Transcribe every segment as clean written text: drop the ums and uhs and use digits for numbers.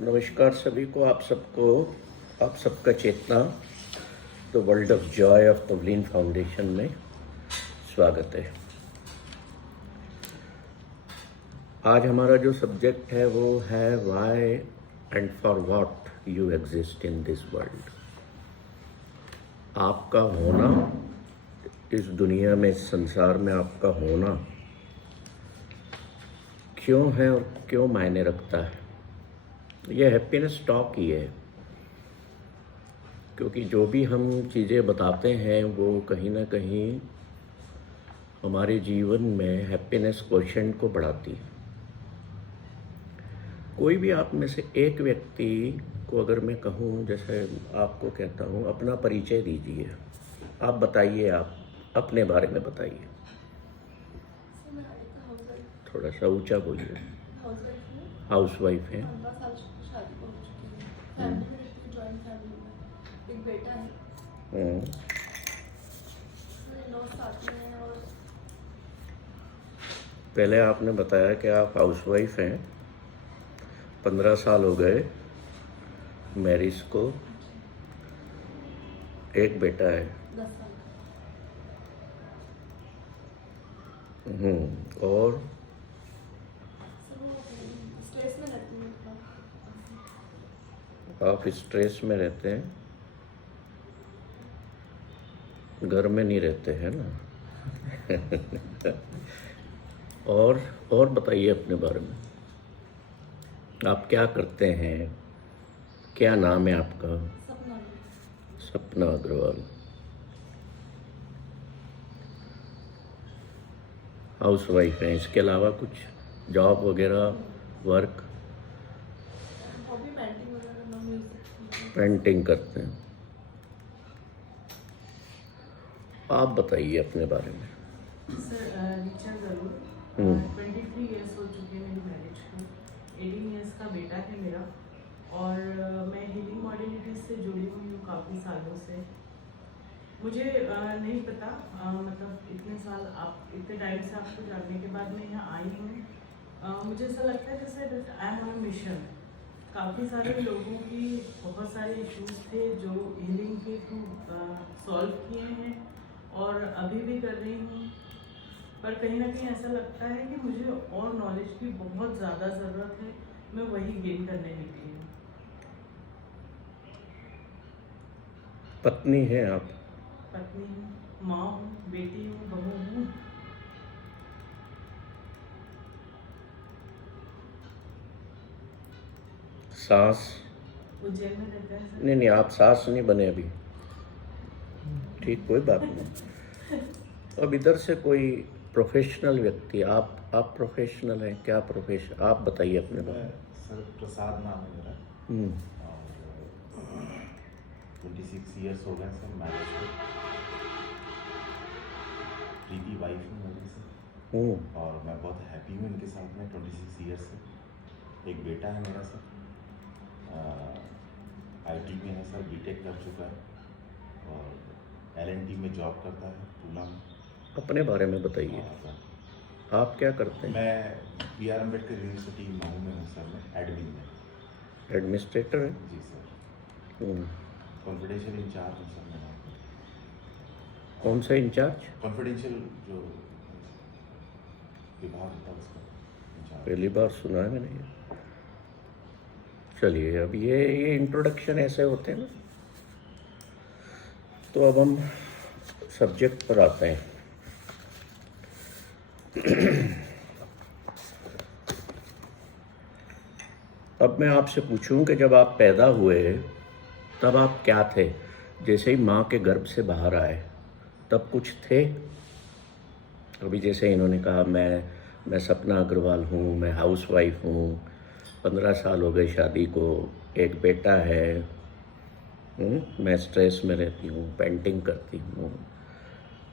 नमस्कार सभी को, आप सबका Chetna the world of joy of Tavleen foundation में स्वागत है। आज हमारा जो सब्जेक्ट है वो है why and for what you exist in this world. आपका होना इस दुनिया में, इस संसार में आपका होना क्यों है और क्यों मायने रखता है। ये हैप्पीनेस टॉक ही है, क्योंकि जो भी हम चीज़ें बताते हैं वो कहीं ना कहीं हमारे जीवन में हैप्पीनेस क्वोशेंट को बढ़ाती है। कोई भी आप में से एक व्यक्ति को अगर मैं कहूँ, जैसे आपको कहता हूँ, अपना परिचय दीजिए, आप बताइए, आप अपने बारे में बताइए। थोड़ा सा ऊंचा बोलिए। हाउस वाइफ हैं। एक बेटा है। पहले आपने बताया कि आप हाउस वाइफ हैं, 15 साल हो गए मैरिज को, एक बेटा है। 10 साल और स्ट्रेस में रहती हूँ। आप स्ट्रेस में रहते हैं, घर में नहीं रहते हैं ना। और बताइए अपने बारे में, आप क्या करते हैं, क्या नाम है आपका? सपना अग्रवाल। हाउस वाइफ हैं, इसके अलावा कुछ जॉब वगैरह, वर्क? हॉबी पेंटिंग वगैरह, म्यूजिक। पेंटिंग करते हैं। आप बताइए अपने बारे में। सर रीचा जरूर। 23 ईयर्स हो चुके हैं मेरी मैरिज को। 18 ईयर्स का बेटा है मेरा, और मैं हीलिंग मॉडलिटीज से जुड़ी हुई हूँ काफ़ी सालों से। मुझे नहीं पता, मतलब इतने साल, आप इतने टाइम से आपको जानने के बाद मैं यहाँ आई हूँ। मुझे ऐसा लगता है जैसे आई एम ऑन मिशन। काफ़ी सारे लोगों की बहुत सारे इश्यूज थे जो हीलिंग के थ्रू सॉल्व किए हैं और अभी भी कर रही हूँ। पर कहीं ना कहीं ऐसा लगता है कि मुझे और नॉलेज की बहुत ज़्यादा ज़रूरत है। मैं वही गेन करने निकली हूँ। पत्नी हैं आप? पत्नी हूँ, माँ हूँ, बेटी हूँ, बहू हूँ। सास? उज्जैन में रहता है सर। नहीं, आप सास नहीं बने अभी। ठीक, कोई बात नहीं। अब इधर से कोई प्रोफेशनल व्यक्ति, आप प्रोफेशनल हैं क्या? प्रोफेशन आप बताइए अपने बारे में। सर प्रसाद नाम है मेरा। और 26 ईयर्स हो गए सर मैरिज को। प्रीति वाइफ हूँ मेरी सर। और मैं बहुत हैप्पी हूँ इनके साथ में 26 ईयर्स से। एक बेटा है मेरा सर, IT में है सर, BTech कर चुका है और LNT में जॉब करता है पूना में। अपने बारे में बताइए, आप क्या करते हैं? मैं BR अम्बेडकर यूनिवर्सिटी मऊ में हूँ सर, मैं एडमिन में। एडमिनिस्ट्रेटर हैं? जी सर। कॉन्फिडेंशियल इंचार्ज हूँ सर मैं। कौन सा इंचार्ज? कॉन्फिडेंशियल जो विभाग होता है उसका इंचार्ज। पहली बार सुना है मैंने ये। चलिए, अब ये इंट्रोडक्शन ऐसे होते हैं ना, तो अब हम सब्जेक्ट पर आते हैं। अब मैं आपसे पूछूं कि जब आप पैदा हुए तब आप क्या थे? जैसे ही माँ के गर्भ से बाहर आए तब कुछ थे? अभी जैसे इन्होंने कहा, मैं सपना अग्रवाल हूँ, मैं हाउस वाइफ हूँ, 15 साल हो गए शादी को, एक बेटा है, मैं स्ट्रेस में रहती हूँ, पेंटिंग करती हूँ।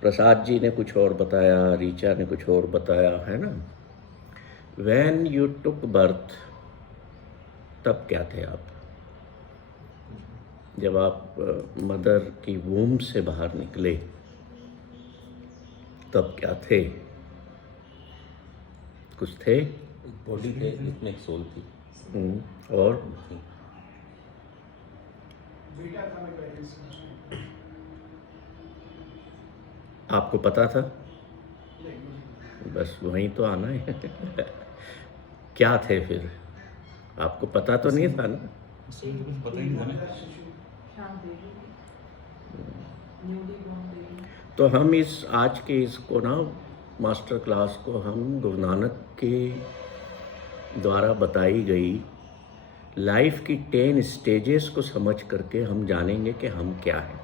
प्रसाद जी ने कुछ और बताया, रीचा ने कुछ और बताया, है ना। व्हेन यू टुक बर्थ, तब क्या थे आप? जब आप मदर की वूम से बाहर निकले तब क्या थे? कुछ थे? बॉडी थे, इसमें एक सोल थी। और बेटा था मैं पेरेंट्स का आपको पता था? नहीं बस वहीं तो आना है। क्या थे फिर? आपको पता तो नहीं था ना? उसमें तो कुछ पता ही नहीं था ना। शिशु श्याम देवी, न्यूली बॉर्न बेबी। तो हम इस आज के इसको ना मास्टर क्लास को हम गुरु नानक के द्वारा बताई गई लाइफ की 10 स्टेजेस को समझ करके हम जानेंगे कि हम क्या हैं।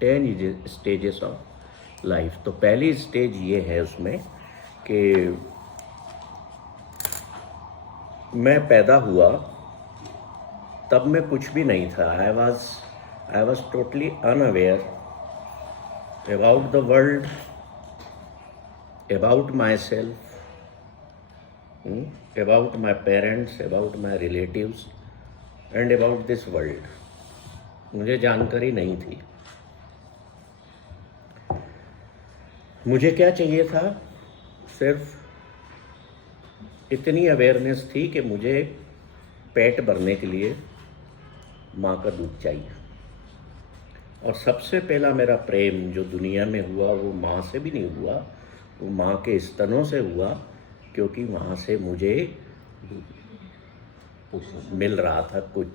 10 स्टेजेस ऑफ लाइफ। तो पहली स्टेज ये है उसमें कि मैं पैदा हुआ तब मैं कुछ भी नहीं था। I was totally unaware about the world, about my self, about my parents, about my relatives and about this world. मुझे जानकारी नहीं थी। मुझे क्या चाहिए था? सिर्फ इतनी अवेयरनेस थी कि मुझे पेट भरने के लिए माँ का दूध चाहिए। और सबसे पहला मेरा प्रेम जो दुनिया में हुआ वो माँ से भी नहीं हुआ, वो माँ के स्तनों से हुआ, क्योंकि वहाँ से मुझे मिल रहा था कुछ।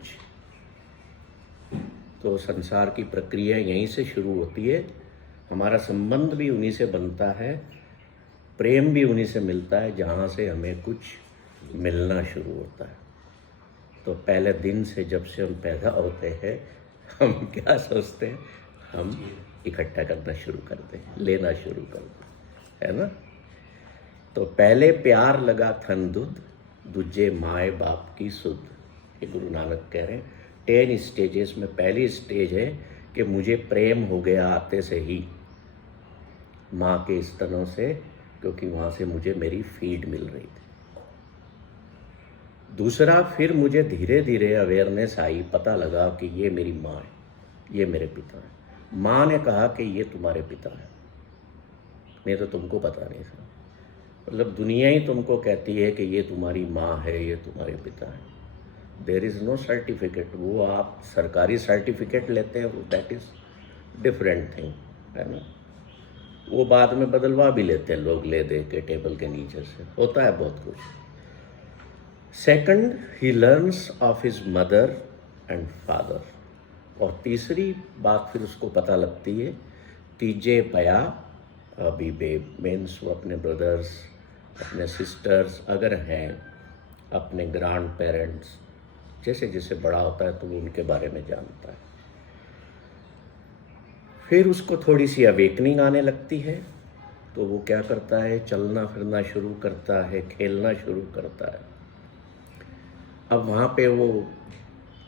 तो संसार की प्रक्रिया यहीं से शुरू होती है। हमारा संबंध भी उन्हीं से बनता है, प्रेम भी उन्हीं से मिलता है, जहाँ से हमें कुछ मिलना शुरू होता है। तो पहले दिन से जब से हम पैदा होते हैं हम क्या सोचते हैं? हम इकट्ठा करना शुरू करते हैं, लेना शुरू करते हैं, है ना? तो पहले प्यार लगा थन दुध, दूजे माए बाप की सुध। ये गुरु नानक कह रहे हैं 10 स्टेजेस में पहली स्टेज है कि मुझे प्रेम हो गया आते से ही माँ के स्तनों से, क्योंकि वहाँ से मुझे मेरी फीड मिल रही थी। दूसरा, फिर मुझे धीरे धीरे अवेयरनेस आई, पता लगा कि ये मेरी माँ है, ये मेरे पिता है। माँ ने कहा कि ये तुम्हारे पिता है, नहीं तो तुमको पता नहीं था। मतलब दुनिया ही तुमको कहती है कि ये तुम्हारी माँ है, ये तुम्हारे पिता है। There is no certificate. वो आप सरकारी सर्टिफिकेट लेते हैं, वो दैट इज़ डिफरेंट थिंग, है ना? वो बाद में बदलवा भी लेते हैं लोग, ले दे के टेबल के नीचे से, होता है बहुत कुछ। Second, he learns of his mother and father. और तीसरी बात फिर उसको पता लगती है, तीजे पया अभी बेब, मीन्स वो अपने ब्रदर्स, अपने सिस्टर्स अगर हैं, अपने ग्रैंड पेरेंट्स, जैसे जैसे बड़ा होता है तो वो उनके बारे में जानता है। फिर उसको थोड़ी सी अवेकनिंग आने लगती है, तो वो क्या करता है? चलना फिरना शुरू करता है, खेलना शुरू करता है। अब वहाँ पे वो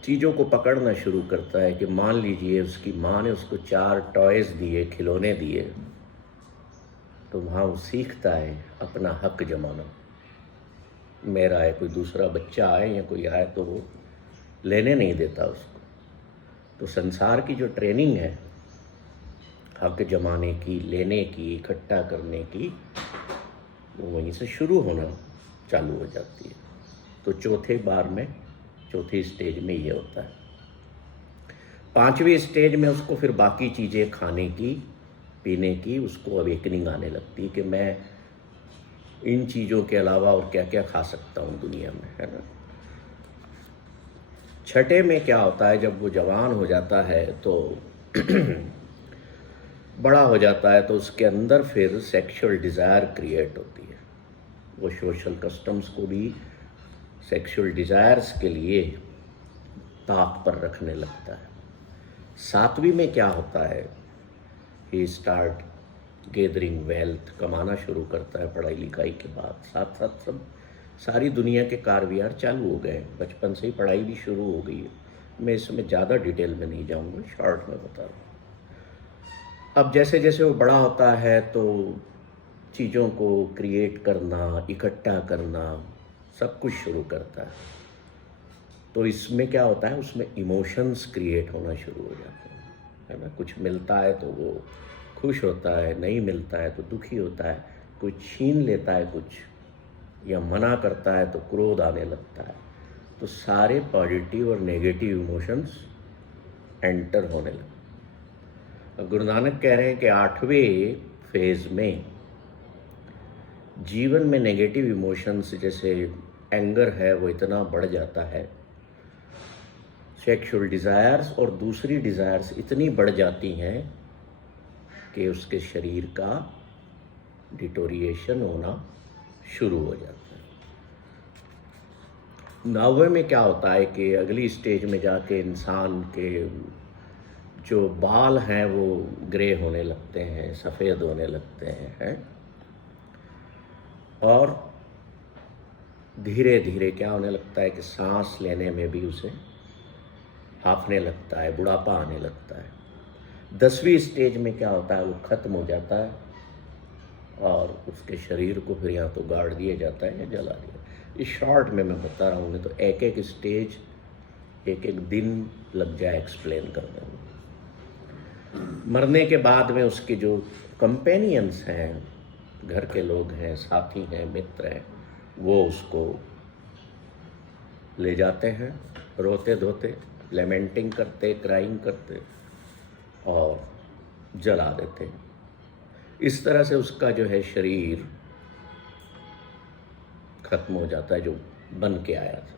चीज़ों को पकड़ना शुरू करता है कि मान लीजिए उसकी माँ ने उसको 4 टॉयज़ दिए, खिलौने दिए, तो वहाँ वो सीखता है अपना हक जमाना। मेरा है, कोई दूसरा बच्चा आए या कोई आए तो वो लेने नहीं देता उसको। तो संसार की जो ट्रेनिंग है हक जमाने की, लेने की, इकट्ठा करने की, वो वहीं से शुरू होना चालू हो जाती है। तो चौथी स्टेज में ये होता है। 5वीं स्टेज में उसको फिर बाकी चीज़ें खाने की, पीने की, उसको अवेकनिंग आने लगती है कि मैं इन चीज़ों के अलावा और क्या क्या खा सकता हूँ दुनिया में, है ना? 6ठे में क्या होता है, जब वो जवान हो जाता है तो बड़ा हो जाता है, तो उसके अंदर फिर सेक्सुअल डिज़ायर क्रिएट होती है। वो सोशल कस्टम्स को भी सेक्सुअल डिज़ायर्स के लिए ताक पर रखने लगता है। 7वीं में क्या होता है, ही स्टार्ट गैदरिंग वेल्थ, कमाना शुरू करता है पढ़ाई लिखाई के बाद। साथ साथ सब सारी दुनिया के कारवियार चालू हो गए, बचपन से ही पढ़ाई भी शुरू हो गई है। मैं इसमें ज़्यादा डिटेल में नहीं जाऊँगा, शॉर्ट में बता रहा हूँ। अब जैसे जैसे वो बड़ा होता है तो चीज़ों को क्रिएट करना, इकट्ठा करना, सब कुछ शुरू करता है। तो इसमें क्या होता है, उसमें इमोशंस क्रिएट होना शुरू हो जाते हैं, है ना? कुछ मिलता है तो वो खुश होता है, नहीं मिलता है तो दुखी होता है, कोई छीन लेता है कुछ, या मना करता है तो क्रोध आने लगता है। तो सारे पॉजिटिव और नेगेटिव इमोशंस एंटर होने लगते। अब गुरु नानक कह रहे हैं कि 8वें फेज में जीवन में नेगेटिव इमोशंस जैसे एंगर है वो इतना बढ़ जाता है, सेक्सुअल डिज़ायर्स और दूसरी डिज़ायर्स इतनी बढ़ जाती हैं कि उसके शरीर का डिटोरिएशन होना शुरू हो जाता है। 9वें में क्या होता है कि अगली स्टेज में जाके इंसान के जो बाल हैं वो ग्रे होने लगते हैं, सफ़ेद होने लगते हैं और धीरे धीरे क्या होने लगता है कि सांस लेने में भी उसे हांफने लगता है, बुढ़ापा आने लगता है। 10वीं स्टेज में क्या होता है, वो ख़त्म हो जाता है और उसके शरीर को फिर या तो गाड़ दिया जाता है या जला दिया। इस शॉर्ट में मैं बता रहा हूँ, नहीं तो एक एक स्टेज एक एक दिन लग जाए एक्सप्लेन करने में। मरने के बाद में उसके जो कंपेनियंस हैं, घर के लोग हैं, साथी हैं, मित्र हैं, वो उसको ले जाते हैं रोते धोते, लेमेंटिंग करते, क्राइंग करते और जला देते हैं। इस तरह से उसका जो है शरीर खत्म हो जाता है जो बन के आया था।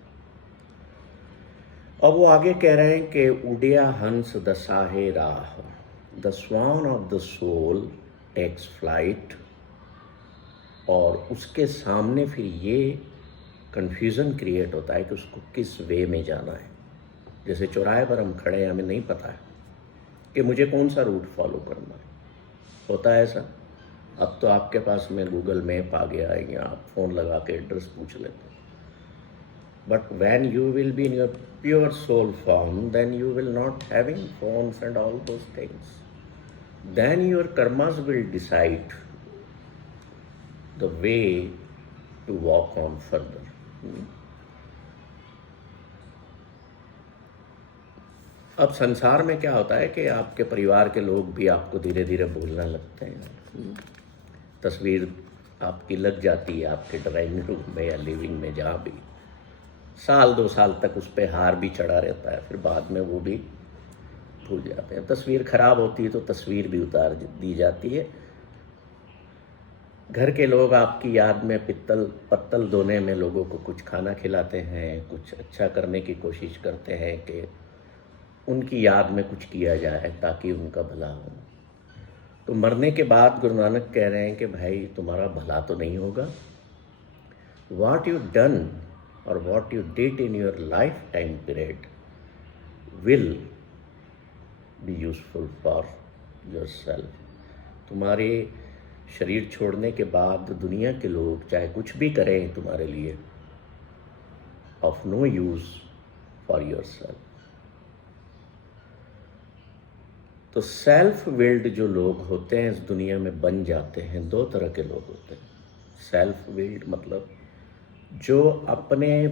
अब वो आगे कह रहे हैं कि उड़िया हंस दसाहे राह, the swan of the soul takes flight. और उसके सामने फिर ये कन्फ्यूज़न क्रिएट होता है कि उसको किस वे में जाना है। जैसे चौराहे पर हम खड़े हैं, हमें नहीं पता है कि मुझे कौन सा रूट फॉलो करना है। होता है ऐसा? अब तो आपके पास में गूगल मैप आ गया है या आप फ़ोन लगा के एड्रेस पूछ लेते हैं। But when you will be in your pure soul form, then you will not having phones and all those things. Then your karmas will decide the way to walk on further. अब संसार में क्या होता है कि आपके परिवार के लोग भी आपको धीरे धीरे भूलने लगते हैं। तस्वीर आपकी लग जाती है आपके ड्राइंग रूम में या लिविंग में, जहाँ भी 1-2 साल तक उस पर हार भी चढ़ा रहता है, फिर बाद में वो भी भूल जाते हैं। तस्वीर खराब होती है तो तस्वीर भी उतार दी जाती है। घर के लोग आपकी याद में पत्तल धोने में लोगों को कुछ खाना खिलाते हैं, कुछ अच्छा करने की कोशिश करते हैं कि उनकी याद में कुछ किया जाए ताकि उनका भला हो। तो मरने के बाद गुरु नानक कह रहे हैं कि भाई तुम्हारा भला तो नहीं होगा। What you done or what you did in your lifetime period will be useful for yourself. तुम्हारे शरीर छोड़ने के बाद दुनिया के लोग चाहे कुछ भी करें तुम्हारे लिए, of no use for yourself. तो सेल्फ विल्ड जो लोग होते हैं इस दुनिया में बन जाते हैं, 2 तरह के लोग होते हैं। सेल्फ विल्ड मतलब जो अपने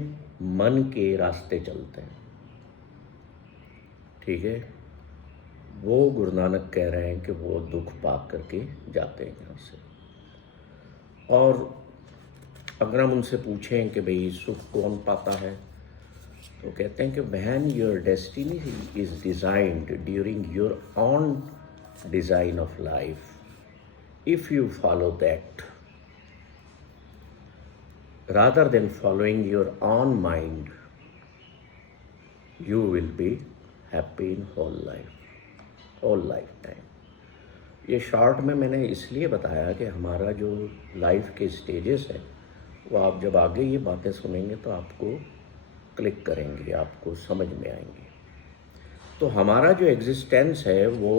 मन के रास्ते चलते हैं, ठीक है, वो गुरु नानक कह रहे हैं कि वो दुख पाक करके जाते हैं यहाँ से। और अगर हम उनसे पूछें कि भाई सुख कौन पाता है, तो कहते हैं कि when your destiny is designed during your own design of life, if you follow that rather than following your own mind, you will be happy in whole lifetime. ये शॉर्ट में मैंने इसलिए बताया कि हमारा जो लाइफ के स्टेजेस हैं वो आप जब आगे ये बातें सुनेंगे तो आपको क्लिक करेंगे, आपको समझ में आएंगे। तो हमारा जो एग्जिस्टेंस है वो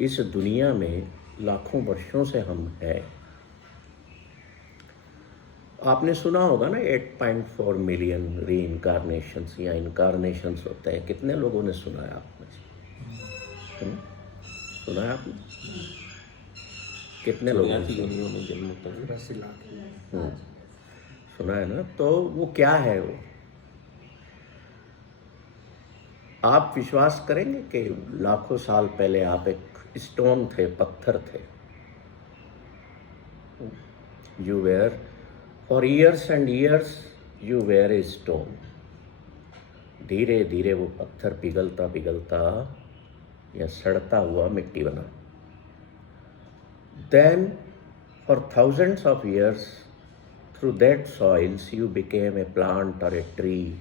इस दुनिया में लाखों वर्षों से हम हैं। आपने सुना होगा ना 8.4 मिलियन री इनकारनेशंस या इनकारनेशंस होते हैं। कितने लोगों ने सुना है आपने? सुना है आपने? कितने लोगों ने सुना? 80 लाख सुना है ना? तो वो क्या है वो? आप विश्वास करेंगे कि लाखों साल पहले आप एक स्टोन थे, पत्थर थे, you were, for years and years you were a stone. धीरे धीरे वो पत्थर पिघलता पिघलता या सड़ता हुआ मिट्टी बना. Then for thousands of years through that soils you became a plant or a tree.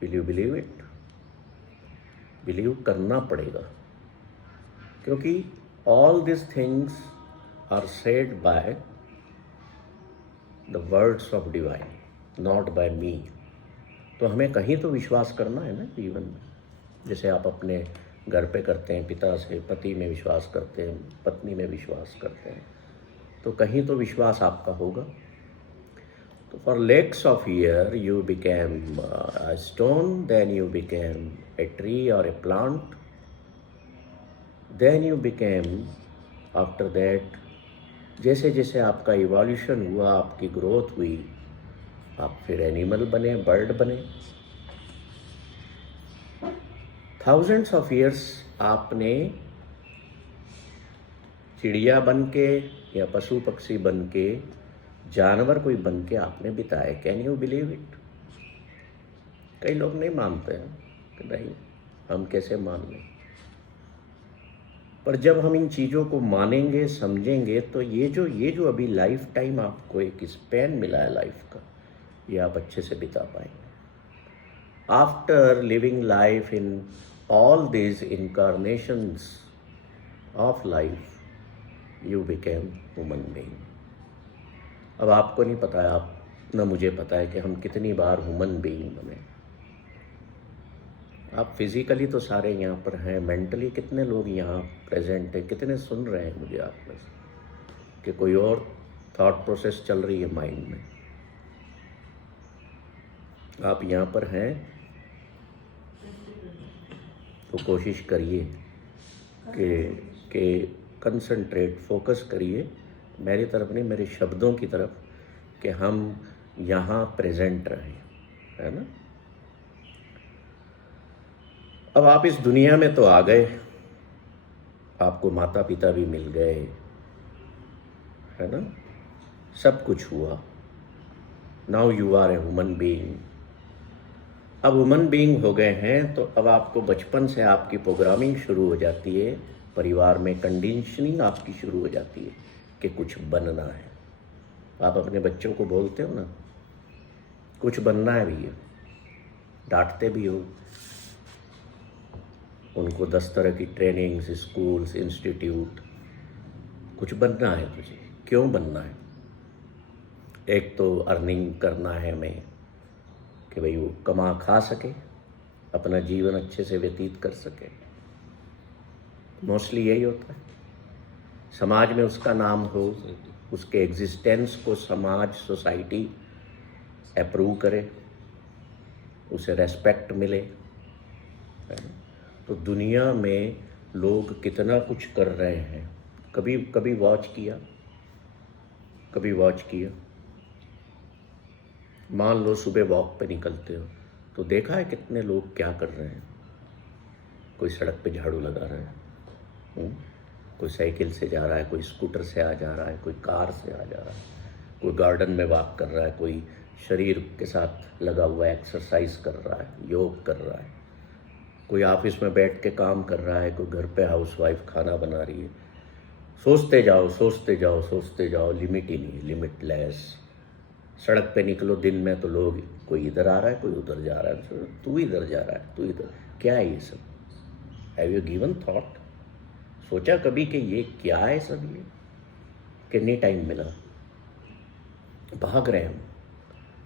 Will you believe it? Believe करना पड़ेगा, क्योंकि all these things are said by the words of divine, not by me. तो हमें कहीं तो विश्वास करना है ना जीवन में. जैसे आप अपने घर पे करते हैं, पिता से, पति में विश्वास करते हैं, पत्नी में विश्वास करते हैं, तो कहीं तो विश्वास आपका होगा. तो for lakhs of years you became a stone, then you became a tree or a plant, then you became, after that, जैसे जैसे आपका इवोल्यूशन हुआ, आपकी ग्रोथ हुई, आप फिर एनिमल बने, बर्ड बने. थाउजेंड्स ऑफ ईयर्स आपने चिड़िया बन के या पशु पक्षी बन के, जानवर कोई बन के आपने बिताए. Can you believe it? कई लोग नहीं मानते हैं कि नहीं, हम कैसे मान लें. पर जब हम इन चीज़ों को मानेंगे, समझेंगे, तो ये जो अभी लाइफ टाइम आपको एक स्पैन मिला है लाइफ का, ये आप अच्छे से बिता पाएंगे. After living life in all these incarnations of life you became human being. अब आपको नहीं पता है, आप न मुझे पता है कि हम कितनी बार ह्यूमन बीइंग बने. आप फिजिकली तो सारे यहाँ पर हैं, मेंटली कितने लोग यहाँ प्रेजेंट हैं, कितने सुन रहे हैं मुझे आप में से, कि कोई और थॉट प्रोसेस चल रही है माइंड में. आप यहाँ पर हैं तो कोशिश करिए कि कंसंट्रेट, फोकस करिए मेरी तरफ नहीं, मेरे शब्दों की तरफ, कि हम यहाँ प्रेजेंट रहें, है ना. अब आप इस दुनिया में तो आ गए, आपको माता पिता भी मिल गए, है ना, सब कुछ हुआ. Now you are a human being. अब ह्यूमन बीइंग हो गए हैं तो अब आपको बचपन से आपकी प्रोग्रामिंग शुरू हो जाती है, परिवार में कंडीशनिंग आपकी शुरू हो जाती है कि कुछ बनना है. आप अपने बच्चों को बोलते हो ना, कुछ बनना है भैया, डांटते भी हो उनको, 10 तरह की ट्रेनिंग्स, स्कूल्स, इंस्टीट्यूट, कुछ बनना है तुझे. क्यों बनना है? एक तो अर्निंग करना है हमें, कि भाई वो कमा खा सके, अपना जीवन अच्छे से व्यतीत कर सके. मोस्टली यही होता है. समाज में उसका नाम हो, उसके एग्जिस्टेंस को समाज, सोसाइटी अप्रूव करे, उसे रेस्पेक्ट मिले. तो दुनिया में लोग कितना कुछ कर रहे हैं. कभी वॉच किया, कभी वॉच किया. मान लो सुबह वॉक पे निकलते हो तो देखा है कितने लोग क्या कर रहे हैं. कोई सड़क पे झाड़ू लगा रहा है, कोई साइकिल से जा रहा है, कोई स्कूटर से आ जा रहा है, कोई कार से आ जा रहा है, कोई गार्डन में वॉक कर रहा है, कोई शरीर के साथ लगा हुआ एक्सरसाइज कर रहा है, योग कर रहा है, कोई ऑफिस में बैठ के काम कर रहा है, कोई घर पे हाउसवाइफ खाना बना रही है. सोचते जाओ, सोचते जाओ, सोचते जाओ, लिमिट ही नहीं, लिमिटलेस. सड़क पे निकलो दिन में तो लोग, कोई इधर आ रहा है, कोई उधर जा रहा है, तू इधर जा रहा है, तू इधर. क्या है ये सब? Have you given thought? सोचा कभी कि ये क्या है सब? ये कितनी टाइम मिला? भाग रहे हैं हम.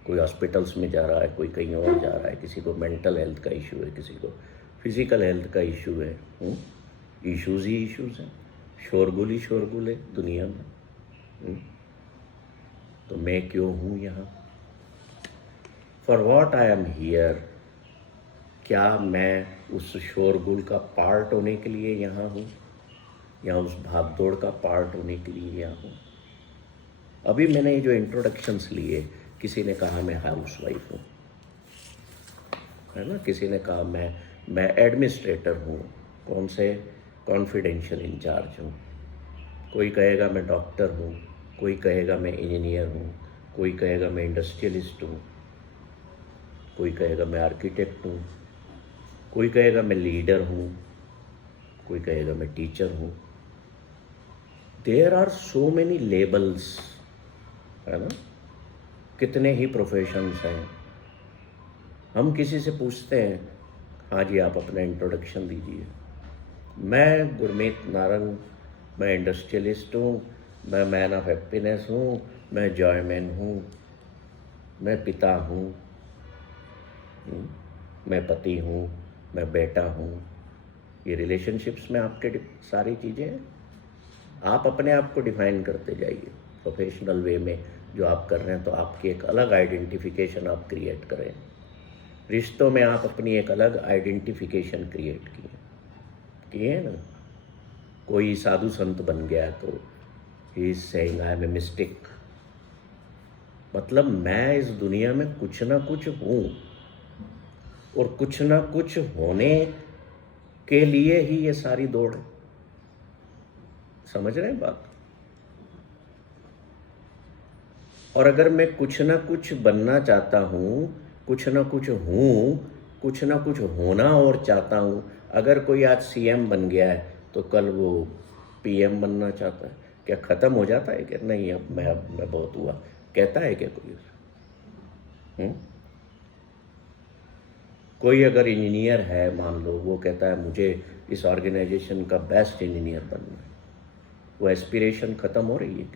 कोई हॉस्पिटल्स में जा रहा है, कोई कहीं और जा रहा है, किसी को मेंटल हेल्थ का इशू है, किसी को फिजिकल हेल्थ का इशू है. इश्यूज़ ही इश्यूज़ हैं, शोरगुल ही शोरगुल है दुनिया में. तो मैं क्यों हूँ यहाँ? For what I am here. क्या मैं उस शोरगुल का पार्ट होने के लिए यहाँ हूँ, या उस भागदौड़ का पार्ट होने के लिए यहाँ हूँ? अभी मैंने ये जो इंट्रोडक्शंस लिए, किसी ने कहा मैं हाउस वाइफ हूँ, है ना, किसी ने कहा मैं एडमिनिस्ट्रेटर हूँ, कौन से कॉन्फिडेंशियल इंचार्ज हूँ, कोई कहेगा मैं डॉक्टर हूँ, कोई कहेगा मैं इंजीनियर हूँ, कोई कहेगा मैं इंडस्ट्रियलिस्ट हूँ, कोई कहेगा मैं आर्किटेक्ट हूँ, कोई कहेगा मैं लीडर हूँ, कोई कहेगा मैं टीचर हूँ। There are so many labels, है ना? कितने ही प्रोफेशंस हैं। हम किसी से पूछते हैं, हाँ जी आप अपना इंट्रोडक्शन दीजिए। मैं गुरमीत नारंग, मैं इंडस्ट्रियलिस्ट हूँ, मैं मैन ऑफ हैप्पीनेस हूँ, मैं जॉयमैन हूँ, मैं पिता हूँ, मैं पति हूँ, मैं बेटा हूँ। ये रिलेशनशिप्स में आपके सारी चीज़ें हैं। आप अपने आप को डिफाइन करते जाइए प्रोफेशनल वे में जो आप कर रहे हैं, तो आपकी एक अलग आइडेंटिफिकेशन आप क्रिएट करें। रिश्तों में आप अपनी एक अलग आइडेंटिफिकेशन क्रिएट किए ना। कोई साधु संत बन गया तो he is saying I am a mystic, मतलब मैं इस दुनिया में कुछ ना कुछ हूँ, और कुछ ना कुछ होने के लिए ही ये सारी दौड़ है। समझ रहे हैं बात? और अगर मैं कुछ ना कुछ बनना चाहता हूँ, कुछ ना कुछ हूँ, कुछ ना कुछ होना और चाहता हूँ। अगर कोई आज सीएम बन गया है तो कल वो पीएम बनना चाहता है, क्या ख़त्म हो जाता है कि नहीं अब मैं बहुत हुआ, कहता है क्या कोई? कोई अगर इंजीनियर है मान लो, वो कहता है मुझे इस ऑर्गेनाइजेशन का बेस्ट इंजीनियर बनना है, वो एस्पिरेशन ख़त्म हो रही है?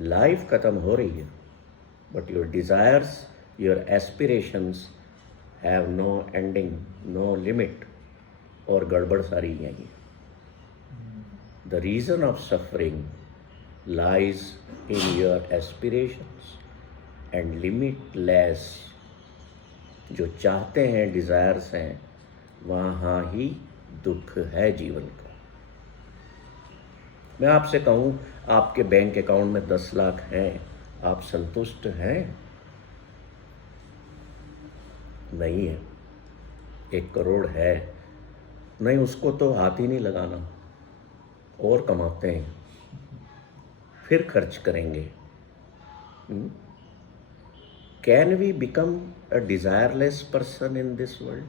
लाइफ ख़त्म हो रही है, but your desires, your aspirations have no ending, no limit, और गड़बड़ सारी यही है। The reason of suffering lies in your aspirations and limitless. जो चाहते हैं, डिज़ायर्स हैं, वहाँ ही दुख है जीवन का। मैं आपसे कहूँ आपके बैंक अकाउंट में 10 लाख हैं, आप संतुष्ट हैं? नहीं है। 1 करोड़ है, नहीं, उसको तो हाथ ही नहीं लगाना, और कमाते हैं, फिर खर्च करेंगे। Can we become a desireless person in this world?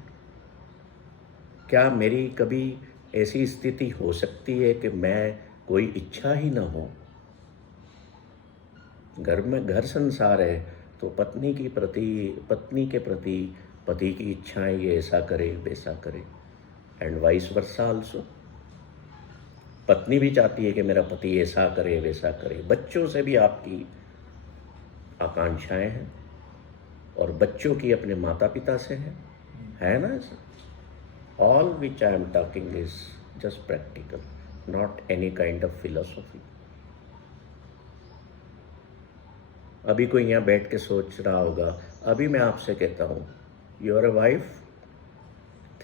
क्या मेरी कभी ऐसी स्थिति हो सकती है कि मैं कोई इच्छा ही ना हो? घर में घर संसार है तो पत्नी के प्रति पति की इच्छाएं, ये ऐसा करे वैसा करे, एंड वाइस वर्सा आल्सो। पत्नी भी चाहती है कि मेरा पति ऐसा करे वैसा करे। बच्चों से भी आपकी आकांक्षाएं हैं, और बच्चों की अपने माता पिता से है ना? All which I am talking is just practical, not any kind of philosophy. अभी कोई यहाँ बैठ के सोच रहा होगा, अभी मैं आपसे कहता हूँ you are a wife,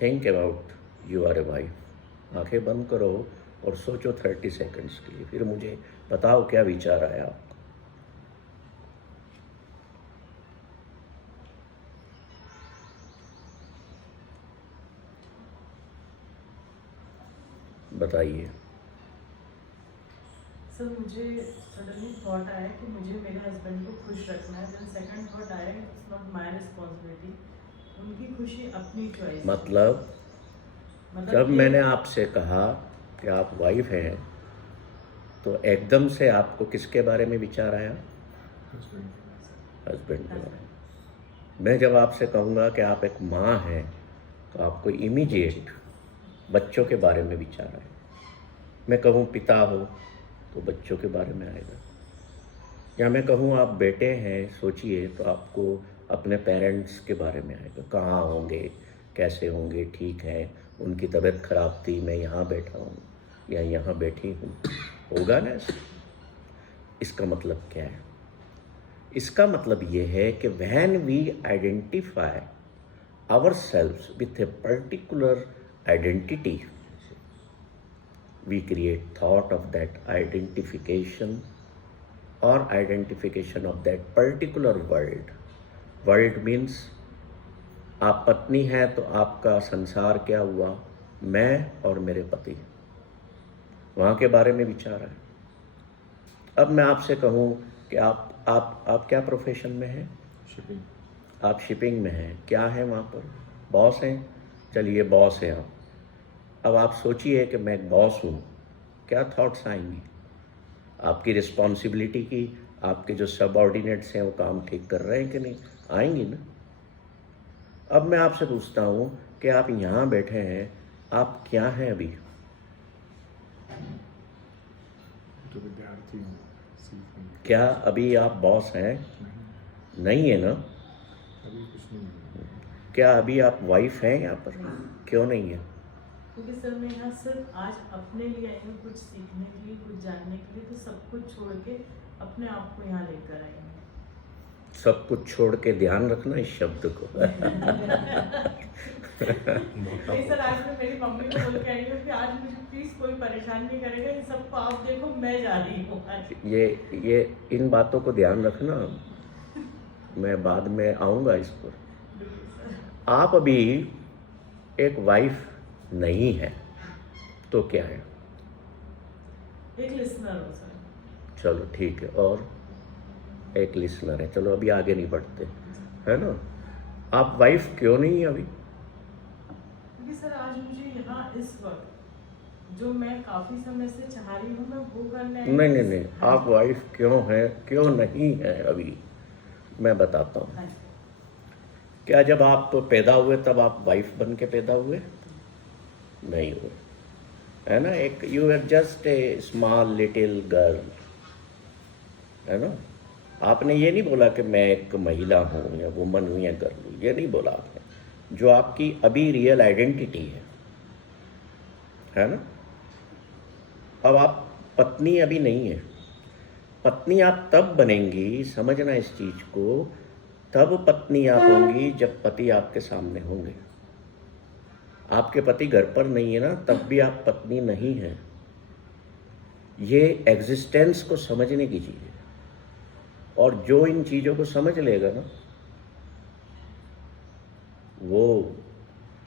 think about you are a wife. आंखें बंद करो और सोचो 30 सेकंड्स के लिए, फिर मुझे बताओ क्या विचार आया आपको। बताइए। सर मुझे सडनली थॉट आया कि मुझे मेरे हस्बैंड को खुश रखना है। देन सेकंड थॉट आया इट्स नॉट माय रिस्पांसिबिलिटी, उनकी खुशी अपनी चॉइस। मतलब जब मैंने आपसे कहा कि आप वाइफ हैं, तो एकदम से आपको किसके बारे में विचार आया? हस्बैंड के बारे में। मैं जब आपसे कहूँगा कि आप एक माँ हैं, तो आपको इमीडिएट बच्चों के बारे में विचार आए। मैं कहूँ पिता हो तो बच्चों के बारे में आएगा, या मैं कहूँ आप बेटे हैं, सोचिए, तो आपको अपने पेरेंट्स के बारे में आएगा। कहाँ होंगे, कैसे होंगे, ठीक है, उनकी तबीयत खराब थी, मैं यहाँ बैठा हूँ या यहाँ बैठी हूँ, होगा ना? इसका मतलब क्या है? इसका मतलब ये है कि when we identify ourselves with a particular identity, we create thought of that identification or identification of that particular world. World means आप पत्नी हैं तो आपका संसार क्या हुआ? मैं और मेरे पति, वहाँ के बारे में विचार है। अब मैं आपसे कहूँ कि आप क्या प्रोफेशन में हैं? शिपिंग। आप शिपिंग में हैं, क्या है वहाँ पर? बॉस हैं? चलिए बॉस हैं आप। अब आप सोचिए कि मैं बॉस हूँ, क्या थॉट्स आएंगी? आपकी रिस्पॉन्सिबिलिटी की, आपके जो सबऑर्डिनेट्स हैं वो काम ठीक कर रहे हैं कि नहीं? आएंगी ना। अब मैं आपसे पूछता हूँ कि आप यहाँ बैठे हैं, आप क्या हैं अभी? तो विद्यार्थी हूँ, सीख रही हूँ। क्या अभी आप बॉस हैं? नहीं है ना। अभी कुछ नहीं है। क्या अभी आप वाइफ हैं यहाँ पर? क्यों नहीं है? क्योंकि सर मैं यहाँ सिर्फ आज अपने लिए आई हूँ, कुछ सीखने के लिए, कुछ जानने के लिए, तो सब कुछ छोड़ के अपने आप को यहाँ लेकर आई हूँ। सब कुछ छोड़ के, ध्यान रखना इस शब्द को। नहीं सर, आज मैं मेरी मम्मी को बोल के आई हूँ कि आज मुझे प्लीज कोई परेशान नहीं करेगा, इन सबको आप देखो, मैं जा रही हूँ आज। ये इन बातों को ध्यान रखना, मैं बाद में आऊँगा इस पर। बिल्कुल सर। आप अभी एक वाइफ नहीं है तो क्या है? एक लिसनर हो सर। चलो ठीक है, और एक लिसनर है। चलो अभी आगे नहीं बढ़ते, है ना। आप वाइफ क्यों नहीं है अभी? क्योंकि सर आज मुझे यहाँ इस वक्त जो मैं काफी समय से चाह रही हूँ, मैं वो करने आई हूँ। नहीं, आप वाइफ क्यों हैं, क्यों नहीं है अभी, मैं बताता हूँ। हाँ जी। क्या जब आप पैदा हुए तब आप वाइफ बन के पैदा हुए? नहीं हुए, है ना। एक you are just a small little girl, है ना। आपने ये नहीं बोला कि मैं एक महिला हूँ या वुमन हूँ या गर्ल हूँ, ये नहीं बोला आपने। जो आपकी अभी रियल आइडेंटिटी है ना। अब आप पत्नी अभी नहीं है। पत्नी आप तब बनेंगी, समझना इस चीज़ को, तब पत्नी आप होंगी जब पति आपके सामने होंगे। आपके पति घर पर नहीं है ना, तब भी आप पत्नी नहीं हैं। ये एग्जिस्टेंस को समझने की चीज़ है, और जो इन चीज़ों को समझ लेगा ना, वो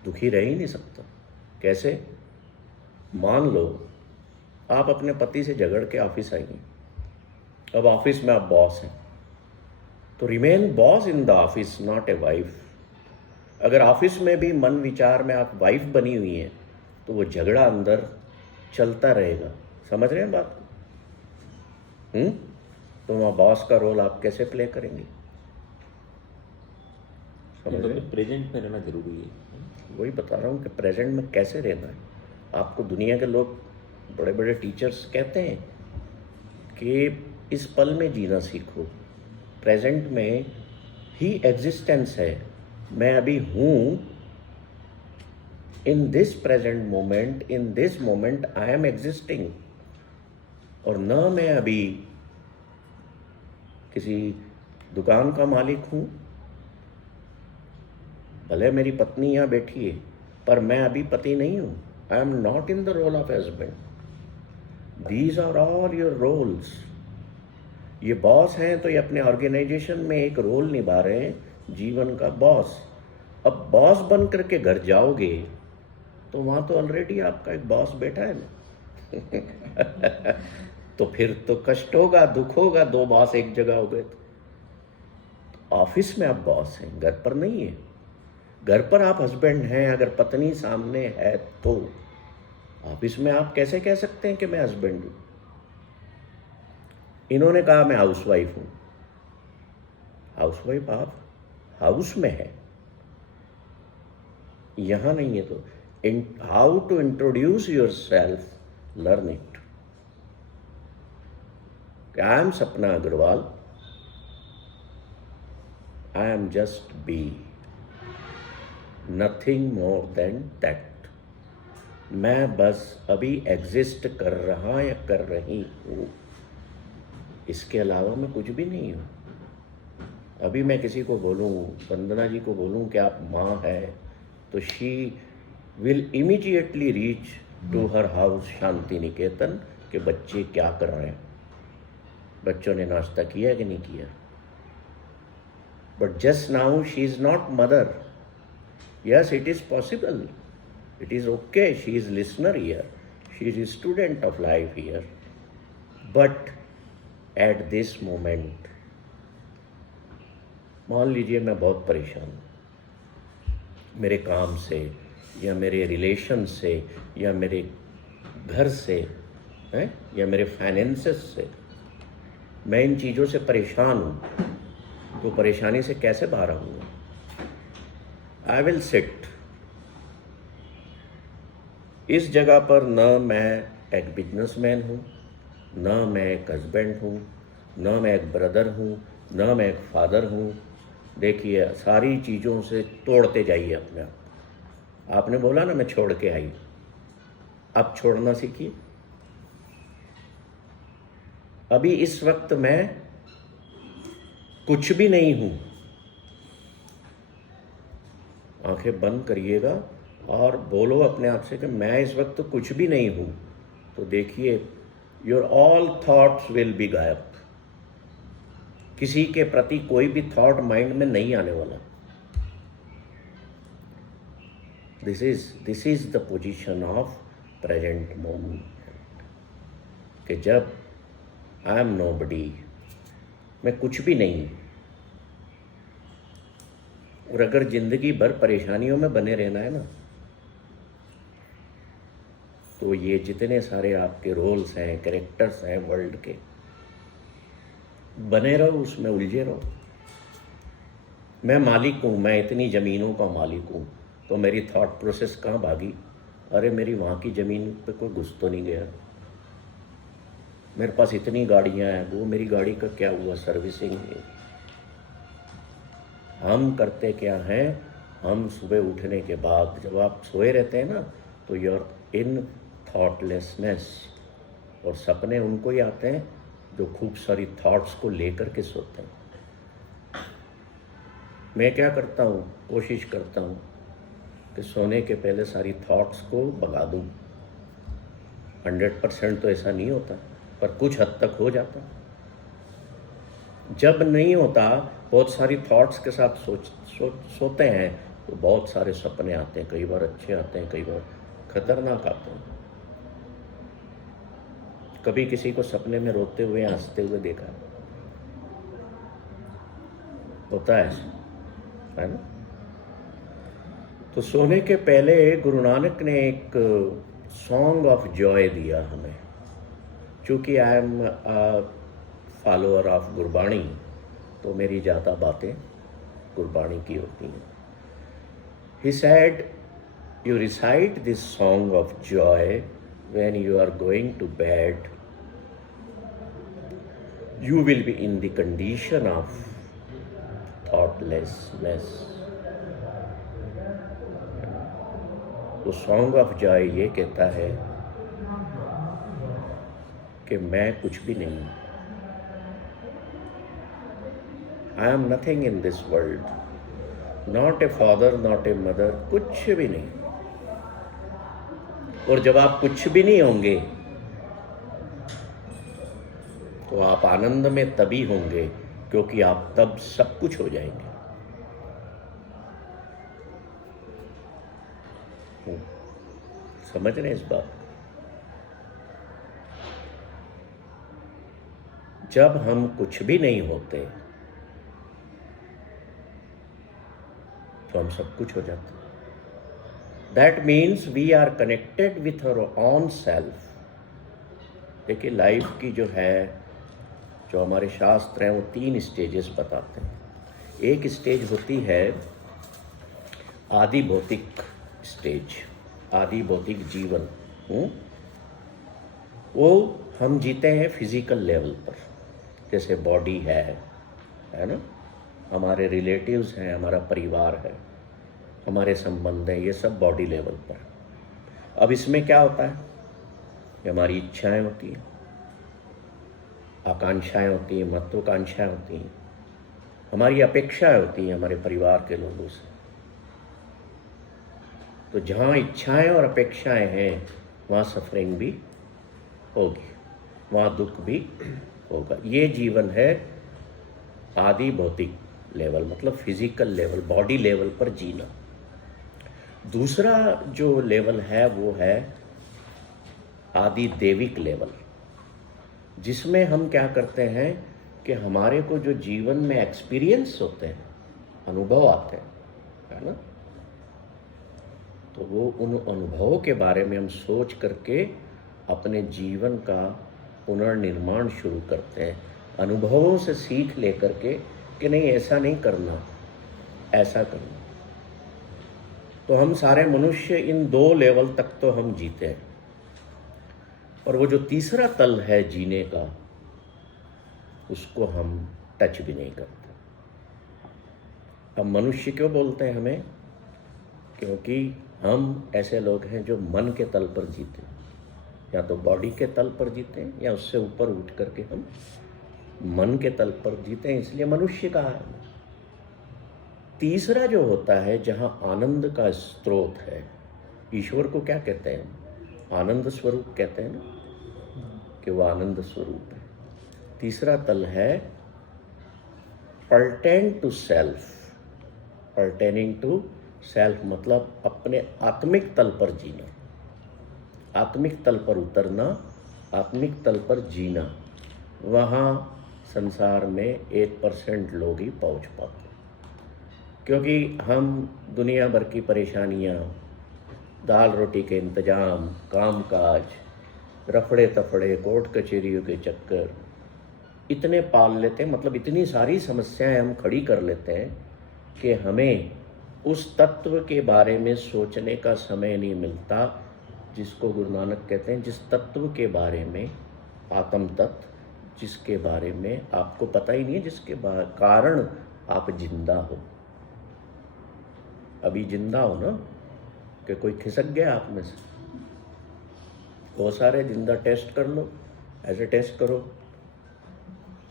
दुखी रह ही नहीं सकता। कैसे? मान लो आप अपने पति से झगड़ के ऑफिस आएंगे। अब ऑफिस में आप बॉस हैं, तो remain boss in the office, not a wife. अगर ऑफिस में भी मन विचार में आप वाइफ बनी हुई हैं, तो वो झगड़ा अंदर चलता रहेगा। समझ रहे हैं बात को? तो वहाँ बॉस का रोल आप कैसे प्ले करेंगे? समझ रहे हैं? प्रेजेंट में रहना जरूरी है। वही बता रहा हूँ कि प्रेजेंट में कैसे रहना है। आपको दुनिया के लोग, बड़े बड़े टीचर्स कहते हैं कि इस पल में जीना सीखो। प्रेजेंट में ही एग्जिस्टेंस है। मैं अभी हूँ, in this present moment, in this moment I am existing. और न मैं अभी किसी दुकान का मालिक हूँ, भले मेरी पत्नी यहाँ बैठी है, पर मैं अभी पति नहीं हूँ। I am not in the role of husband. These are all your roles. ये बॉस हैं तो ये अपने ऑर्गेनाइजेशन में एक रोल निभा रहे हैं, जीवन का बॉस। अब बॉस बन करके घर जाओगे तो वहाँ तो ऑलरेडी आपका एक बॉस बैठा है ना। तो फिर तो कष्ट होगा, दुख होगा, दो बॉस एक जगह हो गए तो। ऑफिस में आप बॉस हैं, घर पर नहीं है। घर पर आप हस्बैंड हैं, अगर पत्नी सामने है तो। ऑफिस में आप कैसे कह सकते हैं कि मैं हस्बैंड हूँ? इन्होंने कहा मैं हाउसवाइफ हूँ। हाउसवाइफ आप हाउस में है, यहाँ नहीं है। तो how to introduce yourself, learn it. I am Sapna Agarwal, I am just be, nothing more than that. मैं बस अभी एग्जिस्ट कर रहा या कर रही हूँ, इसके अलावा मैं कुछ भी नहीं हूँ। अभी मैं किसी को बोलूँ, वंदना जी को बोलूँ कि आप माँ है, तो she will immediately reach to her house Shanti Niketan कि बच्चे क्या कर रहे हैं, बच्चों ने नाश्ता किया कि नहीं किया। But just now she is not mother. Yes, it is possible. It is okay. She is listener here. She is a student of life here. But at this moment, मान लीजिए मैं बहुत परेशान हूँ मेरे काम से या मेरे रिलेशन से या मेरे घर से, हैं, या मेरे फाइनेंसेस से, मैं इन चीज़ों से परेशान हूँ, तो परेशानी से कैसे बाहर आऊँगा? I will sit. इस जगह पर न मैं एक बिजनेसमैन हूँ, न मैं एक हस्बैंड हूँ, न मैं एक ब्रदर हूँ, न मैं एक फादर हूँ। देखिए, सारी चीज़ों से तोड़ते जाइए अपने आप। आपने बोला ना मैं छोड़ के आई, अब छोड़ना सीखिए। अभी इस वक्त मैं कुछ भी नहीं हूँ। आंखें बंद करिएगा और बोलो अपने आप से कि मैं इस वक्त कुछ भी नहीं हूँ। तो देखिए, your all thoughts will be गायब। किसी के प्रति कोई भी थॉट माइंड में नहीं आने वाला। This is the position of present moment, कि जब आई एम नोबडी, मैं कुछ भी नहीं। और अगर जिंदगी भर परेशानियों में बने रहना है ना, तो ये जितने सारे आपके रोल्स हैं, कैरेक्टर्स हैं वर्ल्ड के, बने रहो, उसमें उलझे रहो। मैं मालिक हूँ, मैं इतनी ज़मीनों का मालिक हूँ, तो मेरी थॉट प्रोसेस कहाँ भागी? अरे मेरी वहाँ की ज़मीन पे कोई घुस तो नहीं गया। मेरे पास इतनी गाड़ियाँ हैं, वो मेरी गाड़ी का क्या हुआ? सर्विसिंग है। हम करते क्या हैं? हम सुबह उठने के बाद, जब आप सोए रहते हैं ना, तो यूर इन थॉटलेसनेस। और सपने उनको ही आते हैं जो खूब सारी थॉट्स को लेकर के सोते हैं। मैं क्या करता हूँ? कोशिश करता हूँ कि सोने के पहले सारी थॉट्स को भगा दूँ। 100% तो ऐसा नहीं होता, पर कुछ हद तक हो जाता। जब नहीं होता, बहुत सारी थॉट्स के साथ सोते हैं, तो बहुत सारे सपने आते हैं। कई बार अच्छे आते हैं, कई बार खतरनाक आते हैं। कभी किसी को सपने में रोते हुए, हंसते हुए देखा होता है ना? तो सोने के पहले गुरु नानक ने एक सॉन्ग ऑफ जॉय दिया हमें। चूँकि I am follower of Gurbani, तो मेरी ज़्यादा बातें गुरबाणी की होती हैं। He said, you recite this song of Joy when you are going to bed. You will be in the condition of thoughtlessness. तो सॉन्ग ऑफ जॉय ये कहता है कि मैं कुछ भी नहीं हूँ। I am nothing in this world. Not a father, not a mother, कुछ भी नहीं। और जब आप कुछ भी नहीं होंगे, तो आप आनंद में तभी होंगे, क्योंकि आप तब सब कुछ हो जाएंगे। समझ रहे हैं इस बात? जब हम कुछ भी नहीं होते, तो हम सब कुछ हो जाते हैं। That means we are connected with our own self. देखिए, लाइफ की जो है, जो हमारे शास्त्र हैं, वो 3 स्टेजेस बताते हैं। एक स्टेज होती है आदि भौतिक स्टेज, आदि भौतिक जीवन। वो हम जीते हैं फिजिकल लेवल पर, जैसे बॉडी है ना, हमारे रिलेटिव्स हैं, हमारा परिवार है, हमारे संबंध हैं, ये सब बॉडी लेवल पर। अब इसमें क्या होता है कि हमारी इच्छाएं होती हैं, आकांक्षाएं होती हैं, महत्वाकांक्षाएं होती हैं, हमारी अपेक्षाएं होती हैं हमारे परिवार के लोगों से। तो जहाँ इच्छाएं और अपेक्षाएं हैं, वहाँ सफरिंग भी होगी, वहाँ दुख भी होगा। ये जीवन है आदि भौतिक लेवल, मतलब फिजिकल लेवल, बॉडी लेवल पर जीना। दूसरा जो लेवल है वो है आदि देविक लेवल। जिसमें हम क्या करते हैं कि हमारे को जो जीवन में एक्सपीरियंस होते हैं, अनुभव आते हैं, है ना, तो वो उन अनुभवों के बारे में हम सोच करके अपने जीवन का पुनर्निर्माण शुरू करते हैं, अनुभवों से सीख लेकर के कि नहीं ऐसा नहीं करना, ऐसा करना। तो हम सारे मनुष्य इन 2 लेवल तक तो हम जीते हैं, और वो जो तीसरा तल है जीने का, उसको हम टच भी नहीं करते। अब मनुष्य क्यों बोलते हैं हमें? क्योंकि हम ऐसे लोग हैं जो मन के तल पर जीते हैं, या तो बॉडी के तल पर जीते हैं या उससे ऊपर उठ करके हम मन के तल पर जीते हैं, इसलिए मनुष्य कहा है। तीसरा जो होता है जहाँ आनंद का स्रोत है, ईश्वर को क्या कहते हैं? आनंद स्वरूप कहते हैं ना, कि वो आनंद स्वरूप है। तीसरा तल है pertain to self. Pertaining to self मतलब अपने आत्मिक तल पर जीना, आत्मिक तल पर उतरना, आत्मिक तल पर जीना। वहाँ संसार में 1% लोग ही पहुँच पाते, क्योंकि हम दुनिया भर की परेशानियाँ, दाल रोटी के इंतजाम, कामकाज, रफड़े तफड़े, कोर्ट कचहरियों के चक्कर इतने पाल लेते हैं, मतलब इतनी सारी समस्याएं हम खड़ी कर लेते हैं कि हमें उस तत्व के बारे में सोचने का समय नहीं मिलता, जिसको गुरु नानक कहते हैं, जिस तत्व के बारे में, आत्म तत्व, जिसके बारे में आपको पता ही नहीं है, जिसके कारण आप जिंदा हो। अभी जिंदा हो ना, कि कोई खिसक गया आप में से? बहुत सारे जिंदा टेस्ट कर लो, ऐसे टेस्ट करो,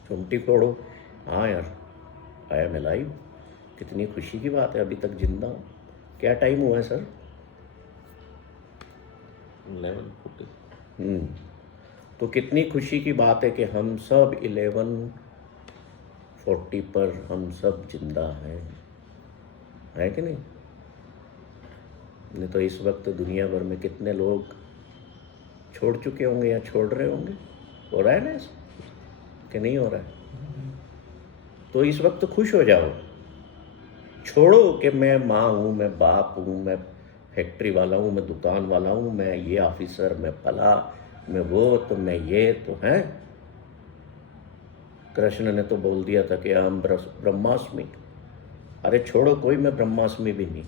चुमटी फोड़ो, हाँ यार आई एम अलाइव, कितनी खुशी की बात है, अभी तक जिंदा हूँ। क्या टाइम हुआ है सर? 11:40। तो कितनी खुशी की बात है कि हम सब 11:40 पर हम सब जिंदा हैं, है कि नहीं? नहीं तो इस वक्त दुनिया भर में कितने लोग छोड़ चुके होंगे या छोड़ रहे होंगे। हो रहा है ना ऐसा कि नहीं हो रहा है? तो इस वक्त खुश हो जाओ, छोड़ो कि मैं माँ हूँ, मैं बाप हूँ, मैं फैक्ट्री वाला हूँ, मैं दुकान वाला हूँ, मैं ये ऑफिसर, मैं फला, मैं वो, तो मैं ये, तो हैं। कृष्ण ने तो बोल दिया था कि हम ब्रह्मास्मि। अरे छोड़ो, कोई मैं ब्रह्मास्मि भी नहीं।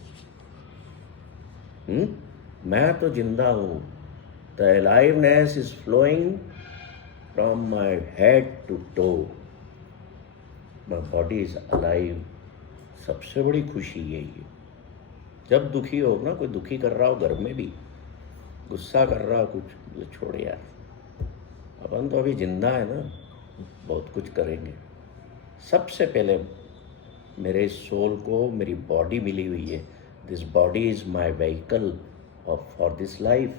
मैं तो जिंदा हूँ। The aliveness is flowing from my head to toe, my body is alive. सबसे बड़ी खुशी यही है। जब दुखी हो ना, कोई दुखी कर रहा हो घर में भी, गुस्सा कर रहा हो कुछ, बोले छोड़ यार, अपन तो अभी जिंदा है ना, बहुत कुछ करेंगे। सबसे पहले मेरे सोल को मेरी बॉडी मिली हुई है। This body is my vehicle for this life.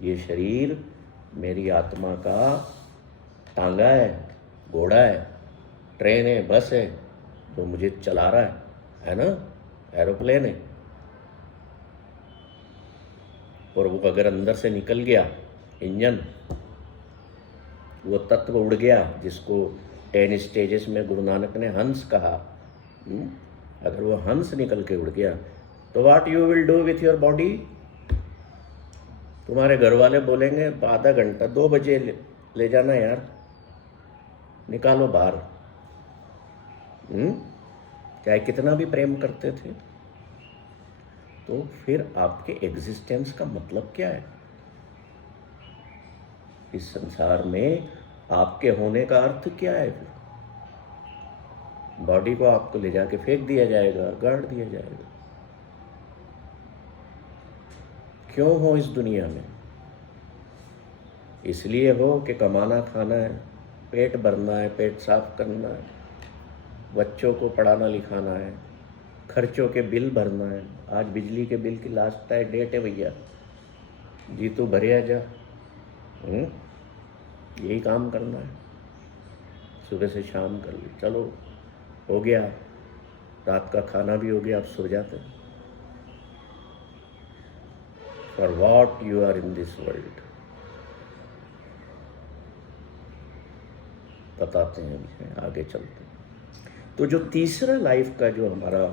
ये शरीर मेरी आत्मा का टांगा है, घोड़ा है, ट्रेन है, बस है, जो मुझे चला रहा है ना, एरोप्लेन है। और वो अगर अंदर से निकल गया इंजन, वो तत्व उड़ गया, जिसको 10 स्टेजेस में गुरु नानक ने हंस कहा, अगर वो हंस निकल के उड़ गया, तो what you will do with your body? तुम्हारे घर वाले बोलेंगे आधा घंटा, 2 बजे ले जाना यार, निकालो बाहर। चाहे कितना भी प्रेम करते थे, तो फिर आपके एग्जिस्टेंस का मतलब क्या है? इस संसार में आपके होने का अर्थ क्या है? फिर बॉडी को आपको ले जाके फेंक दिया जाएगा, गाड़ दिया जाएगा। क्यों हो इस दुनिया में? इसलिए हो कि कमाना खाना है, पेट भरना है, पेट साफ करना है, बच्चों को पढ़ाना लिखाना है, खर्चों के बिल भरना है। आज बिजली के बिल की लास्ट डेट है भैया, जी तू भरिया जा। यही काम करना है, सुबह से शाम कर ली, चलो हो गया, रात का खाना भी हो गया, अब सो जाते हैं। For what you are in this world? बताते हैं अभी, आगे चलते हैं। तो जो तीसरा लाइफ का जो हमारा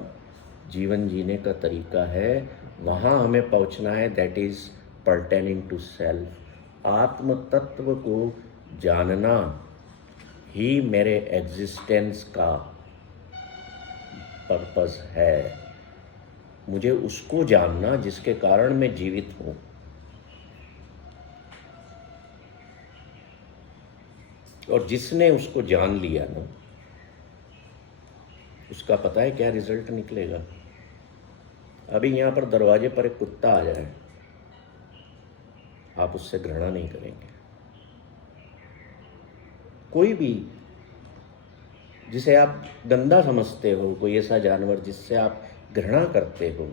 जीवन जीने का तरीका है, वहाँ हमें पहुँचना है, that is pertaining to self. आत्म तत्व को जानना ही मेरे एग्जिस्टेंस का पर्पस है। मुझे उसको जानना जिसके कारण मैं जीवित हूँ। और जिसने उसको जान लिया ना, उसका पता है क्या रिजल्ट निकलेगा। अभी यहाँ पर दरवाजे पर एक कुत्ता आ जाए, आप उससे घृणा नहीं करेंगे। कोई भी जिसे आप गंदा समझते हो, कोई ऐसा जानवर जिससे आप घृणा करते हो,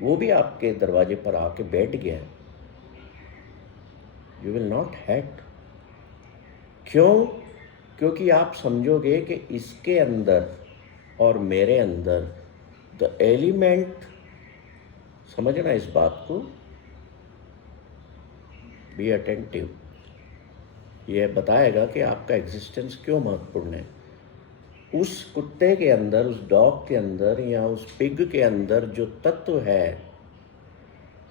वो भी आपके दरवाजे पर आके बैठ गया, यू विल नॉट हैट। क्यों? क्योंकि आप समझोगे कि इसके अंदर और मेरे अंदर द एलिमेंट, समझना इस बात को, बी अटेंटिव, यह बताएगा कि आपका एग्जिस्टेंस क्यों महत्वपूर्ण है। उस कुत्ते के अंदर, उस डॉग के अंदर या उस पिग के अंदर जो तत्व है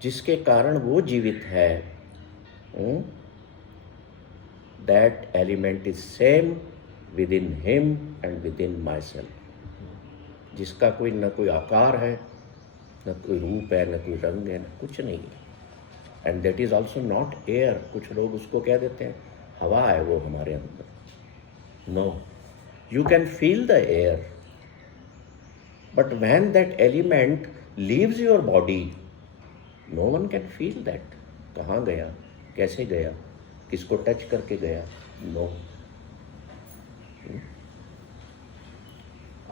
जिसके कारण वो जीवित है, that element is same with in him and with in my self. जिसका कोई न कोई आकार है, न कोई रूप है, न कोई रंग है, न कुछ नहीं है। And that is also not air. कुछ लोग उसको कह देते हैं हवा है वो हमारे अंदर। No, you can feel the air, but when that element leaves your body, no one can feel that. कहाँ गया, कैसे गया, किसको टच करके गया, नो।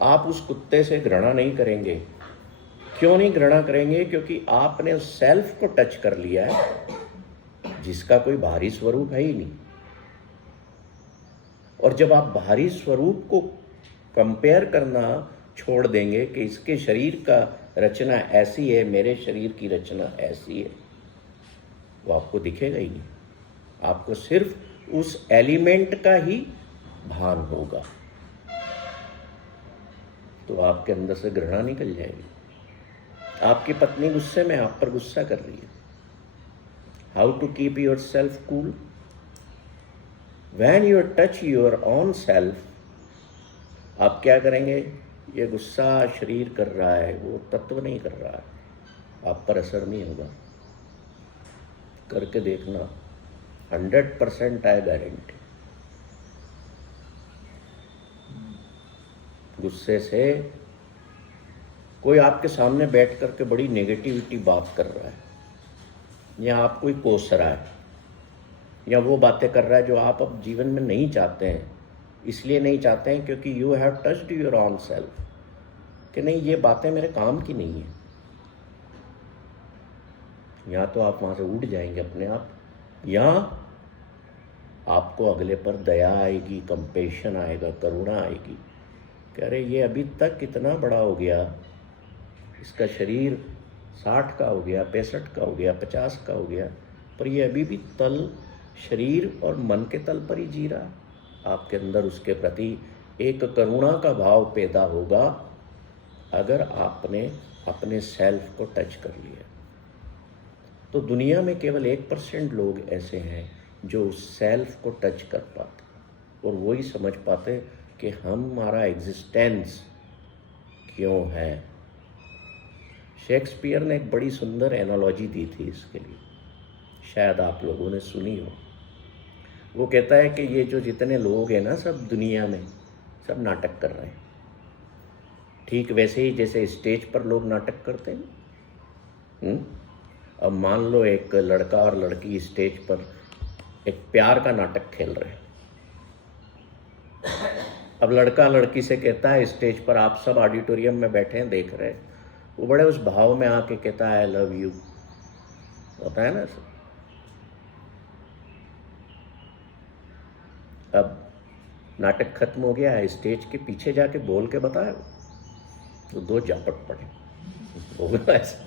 आप उस कुत्ते से घृणा नहीं करेंगे। क्यों नहीं घृणा करेंगे? क्योंकि आपने उस सेल्फ को टच कर लिया है जिसका कोई बाहरी स्वरूप है ही नहीं। और जब आप बाहरी स्वरूप को कंपेयर करना छोड़ देंगे कि इसके शरीर का रचना ऐसी है, मेरे शरीर की रचना ऐसी है, वो आपको दिखेगा ही नहीं। आपको सिर्फ उस एलिमेंट का ही भान होगा, तो आपके अंदर से घृणा निकल जाएगी। आपकी पत्नी गुस्से में आप पर गुस्सा कर रही है। How to keep your self cool? When you touch your own self, आप क्या करेंगे? ये गुस्सा शरीर कर रहा है, वो तत्व नहीं कर रहा है, आप पर असर नहीं होगा। करके देखना, 100% आई गारंटी। गुस्से से कोई आपके सामने बैठ करके बड़ी नेगेटिविटी बात कर रहा है, या आप कोई कोस रहा है, या वो बातें कर रहा है जो आप अब जीवन में नहीं चाहते हैं। इसलिए नहीं चाहते हैं क्योंकि you have touched your on self, कि नहीं ये बातें मेरे काम की नहीं है। या तो आप वहाँ से उठ जाएंगे अपने आप, या आपको अगले पर दया आएगी, कंपेशन आएगा, करुणा आएगी। कह रहे ये अभी तक कितना बड़ा हो गया, इसका शरीर 60 का हो गया, 65 का हो गया, 50 का हो गया, पर ये अभी भी तल शरीर और मन के तल पर ही जी रहा। आपके अंदर उसके प्रति एक करुणा का भाव पैदा होगा अगर आपने अपने सेल्फ को टच कर लिया। तो दुनिया में केवल 1% लोग ऐसे हैं जो उस सेल्फ को टच कर पाते और वही समझ पाते कि हमारा एग्जिस्टेंस क्यों है। शेक्सपियर ने एक बड़ी सुंदर एनालॉजी दी थी इसके लिए, शायद आप लोगों ने सुनी हो। वो कहता है कि ये जो जितने लोग हैं ना, सब दुनिया में सब नाटक कर रहे हैं, ठीक वैसे ही जैसे स्टेज पर लोग नाटक करते हैं। अब मान लो एक लड़का और लड़की स्टेज पर एक प्यार का नाटक खेल रहे हैं। अब लड़का लड़की से कहता है स्टेज पर, आप सब ऑडिटोरियम में बैठे हैं देख रहे हैं, वो बड़े उस भाव में आके कहता है आई लव यू, होता है ना सब। अब नाटक खत्म हो गया है, स्टेज के पीछे जाके बोल के बताया तो 2 झापट पड़े, होगा ऐसा।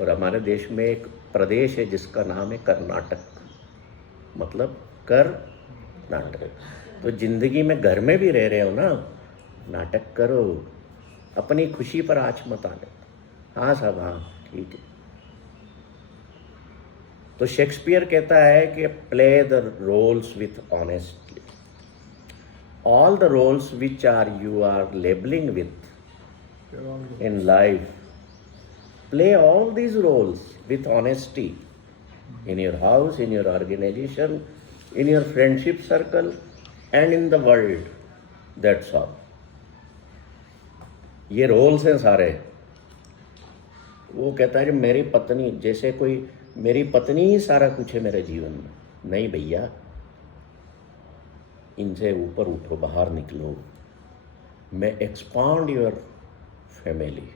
और हमारे देश में एक प्रदेश है जिसका नाम है कर्नाटक, मतलब कर नाटक। तो जिंदगी में घर में भी रह रहे हो ना, नाटक करो, अपनी खुशी पर आँच मत आने। हाँ साहब, हाँ ठीक है। तो शेक्सपियर कहता है कि play the roles with honestly, all the roles which are you are labelling with in life, play all these roles with honesty in your house, in your organization, in your friendship circle and in the world. That's all. ये roles हैं सारे। वो कहता है कि मेरी पत्नी, जैसे कोई मेरी पत्नी ही सारा कुछ है मेरे जीवन में। नहीं भैया, इनसे ऊपर उठो, बाहर निकलो। मैं expand your family,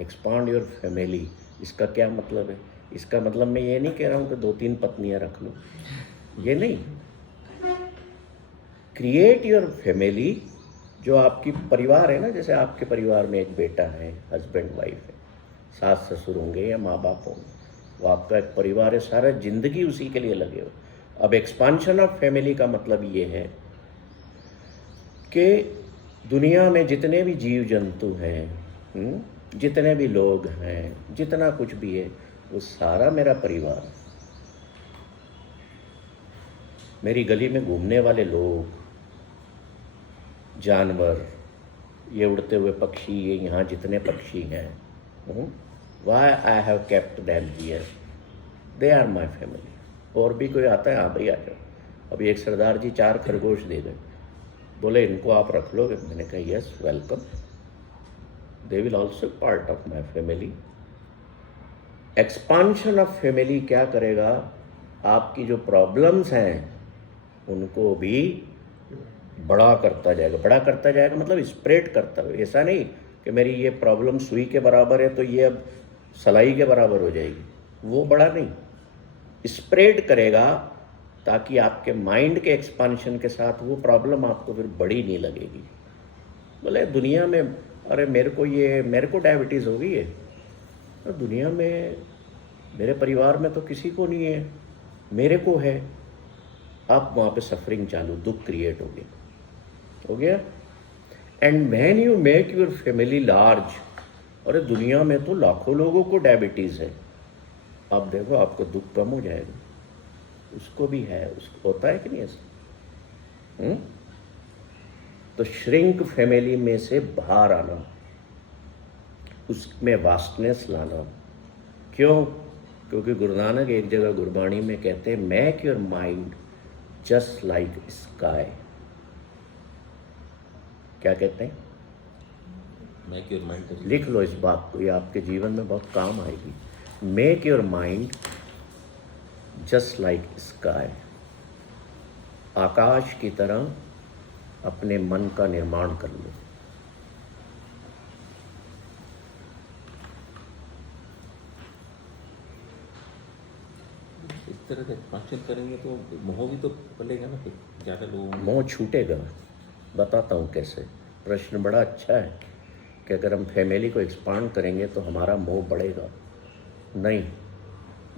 expand your family. इसका क्या मतलब है? इसका मतलब मैं ये नहीं कह रहा हूँ कि 2-3 पत्नियाँ रख लो, ये नहीं। क्रिएट योर फैमिली, जो आपकी परिवार है ना, जैसे आपके परिवार में एक बेटा है, हस्बैंड वाइफ है, सास ससुर होंगे या माँ बाप होंगे, वो आपका एक परिवार है, सारा जिंदगी उसी के लिए लगे हो। अब एक्सपांशन ऑफ फैमिली का मतलब ये है कि दुनिया में जितने भी जीव जंतु हैं, जितने भी लोग हैं, जितना कुछ भी है, वो सारा मेरा परिवार। मेरी गली में घूमने वाले लोग, जानवर, ये उड़ते हुए पक्षी, ये यहाँ जितने पक्षी हैं, why I have kept them here, they are my family. और भी कोई आता है, हाँ भाई आ जाओ। अभी एक सरदार जी 4 खरगोश दे गए, बोले इनको आप रख लोगे? मैंने कहा yes, welcome, they will also part of my family. Expansion of family क्या करेगा? आपकी जो प्रॉब्लम्स हैं उनको भी बड़ा करता जाएगा। बड़ा करता जाएगा मतलब स्प्रेड करता है। ऐसा नहीं कि मेरी ये प्रॉब्लम सुई के बराबर है तो ये अब सलाई के बराबर हो जाएगी, वो बड़ा नहीं, स्प्रेड करेगा, ताकि आपके माइंड के एक्सपांशन के साथ वो प्रॉब्लम आपको फिर बड़ी नहीं लगेगी। बोले दुनिया में, अरे मेरे को डायबिटीज़ हो गई है, तो दुनिया में मेरे परिवार में तो किसी को नहीं है, मेरे को है। अब वहाँ पे सफरिंग चालू, दुख क्रिएट हो गया। And when you make your family large, अरे दुनिया में तो लाखों लोगों को डायबिटीज़ है, आप देखो आपको दुख कम हो जाएगा। उसको भी है, उसको होता है कि नहीं ऐसा? तो श्रिंक फैमिली में से बाहर आना, उसमें वास्टनेस लाना। क्यों? क्योंकि गुरु नानक एक जगह गुरबाणी में कहते हैं, make your mind just like sky. क्या कहते हैं? मेक योर माइंड, लिख लो इस बात को, ये आपके जीवन में बहुत काम आएगी। Make your mind just like sky, आकाश की तरह अपने मन का निर्माण कर लो। इस तरह से एक्सपांशन करेंगे तो मोह भी तो पलेगा ना, फिर ज़्यादा लोगों मोह छूटेगा। बताता हूँ कैसे। प्रश्न बड़ा अच्छा है कि अगर हम फैमिली को एक्सपांड करेंगे तो हमारा मोह बढ़ेगा। नहीं,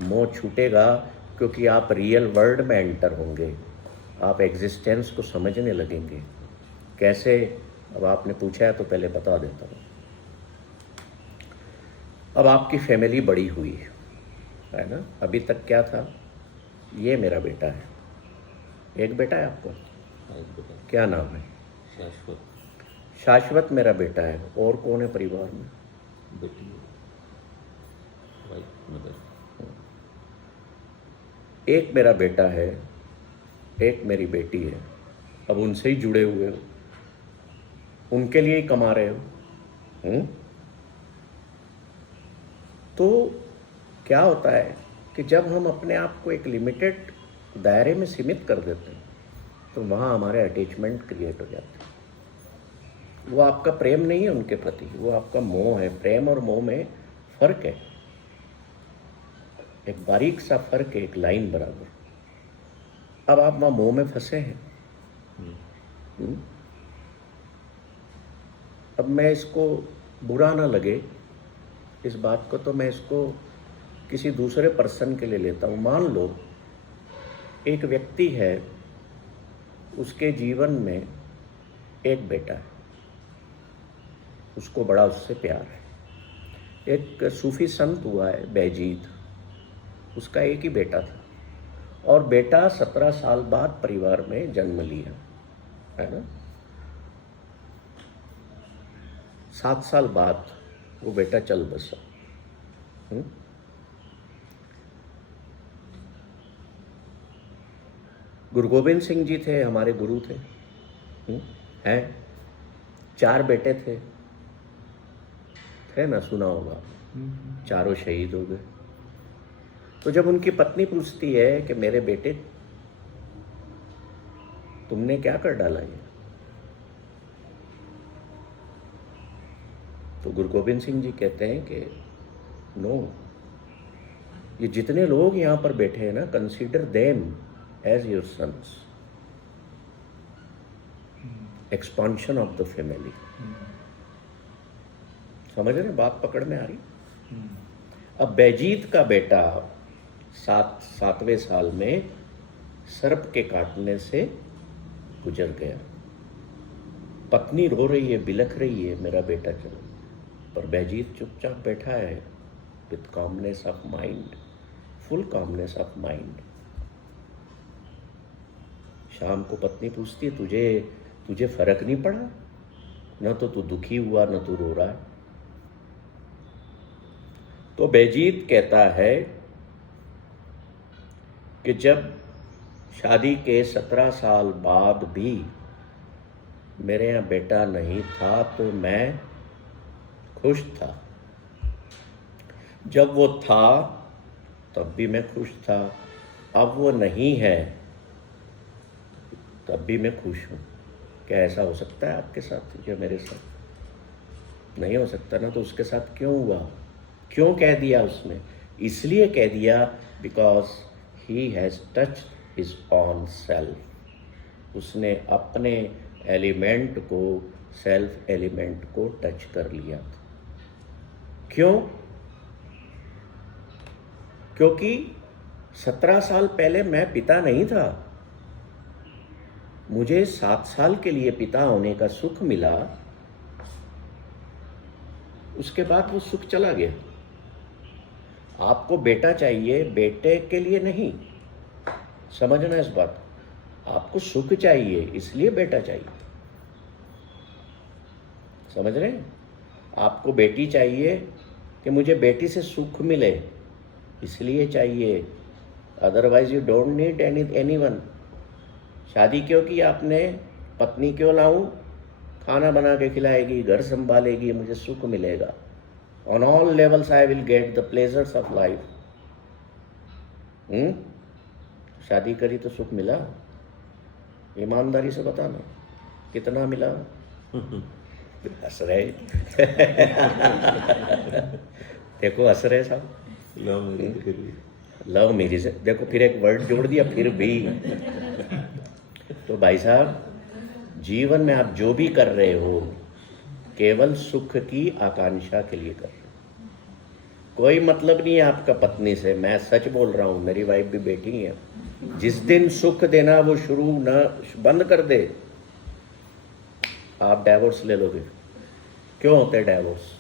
मोह छूटेगा क्योंकि आप रियल वर्ल्ड में एंटर होंगे, आप एग्जिस्टेंस को समझने लगेंगे। कैसे? अब आपने पूछा है तो पहले बता देता हूँ। अब आपकी फैमिली बड़ी हुई है ना? अभी तक क्या था? ये मेरा बेटा है, एक बेटा है आपको, क्या नाम है? शाश्वत, शाश्वत मेरा बेटा है। और कौन है परिवार में? बेटी, वाइफ, मदर। एक मेरा बेटा है, एक मेरी बेटी है। अब उनसे ही जुड़े हुए हो, उनके लिए ही कमा रहे हो। तो क्या होता है कि जब हम अपने आप को एक लिमिटेड दायरे में सीमित कर देते हैं तो वहाँ हमारे अटैचमेंट क्रिएट हो जाते हैं। वो आपका प्रेम नहीं है उनके प्रति, वो आपका मोह है। प्रेम और मोह में फर्क है, एक बारीक सा फर्क है, एक लाइन बराबर। अब आप वहाँ मोह में फंसे हैं। अब मैं इसको बुरा ना लगे इस बात को, तो मैं इसको किसी दूसरे पर्सन के लिए लेता हूँ। मान लो एक व्यक्ति है उसके जीवन में एक बेटा है, उसको बड़ा उससे प्यार है। एक सूफी संत हुआ है बैजीत, उसका एक ही बेटा था और बेटा 17 साल बाद परिवार में जन्म लिया, है ना। 7 साल बाद वो बेटा चल बसा। गुरु गोविंद सिंह जी थे, हमारे गुरु थे, हैं। 4 बेटे थे ना, सुना होगा। चारों शहीद हो गए। तो जब उनकी पत्नी पूछती है कि मेरे बेटे तुमने क्या कर डाला ये, तो गुरु गोविंद सिंह जी कहते हैं कि नो, ये जितने लोग यहाँ पर बैठे हैं ना, consider them as your sons. Expansion of the family. समझ रहे हैं, बात पकड़ में आ रही। अब बैजीत का बेटा 7वें साल में सर्प के काटने से गुजर गया। पत्नी रो रही है, बिलख रही है, मेरा बेटा चला, पर बैजीत चुपचाप बैठा है with calmness of mind, full calmness of mind. शाम को पत्नी पूछती है, तुझे फर्क नहीं पड़ा? न तो तू दुखी हुआ, न तू रो रहा है। तो बैजीत कहता है कि जब शादी के 17 साल बाद भी मेरे यहाँ बेटा नहीं था तो मैं खुश था। जब वो था तब भी मैं खुश था, अब वो नहीं है तब भी मैं खुश हूँ। क्या ऐसा हो सकता है आपके साथ या मेरे साथ? नहीं हो सकता ना। तो उसके साथ क्यों हुआ? क्यों कह दिया उसने? इसलिए कह दिया because he has touched his on self. उसने अपने एलिमेंट को, सेल्फ एलिमेंट को टच कर लिया था। क्यों? क्योंकि 17 साल पहले मैं पिता नहीं था, मुझे 7 साल के लिए पिता होने का सुख मिला, उसके बाद वो सुख चला गया। आपको बेटा चाहिए बेटे के लिए नहीं, समझना इस बात। आपको सुख चाहिए इसलिए बेटा चाहिए, समझ रहे हैं? आपको बेटी चाहिए कि मुझे बेटी से सुख मिले, इसलिए चाहिए, otherwise you don't need anyone. शादी क्यों की आपने? पत्नी क्यों लाऊं? खाना बना के खिलाएगी, घर संभालेगी, मुझे सुख मिलेगा। On all levels I will get the pleasures of life. शादी करी तो सुख मिला? ईमानदारी से बताना, कितना मिला? हंस रहे देखो, हंस रहे साहब। लव मेरी से देखो, फिर एक वर्ड जोड़ दिया, फिर भी। तो भाई साहब, जीवन में आप जो भी कर रहे हो केवल सुख की आकांक्षा के लिए कर रहे हो। कोई मतलब नहीं है आपका पत्नी से। मैं सच बोल रहा हूँ, मेरी वाइफ भी बैठी है। जिस दिन सुख देना वो शुरू न बंद कर दे, आप डाइवोर्स ले लोगे। क्यों होते डाइवोर्स?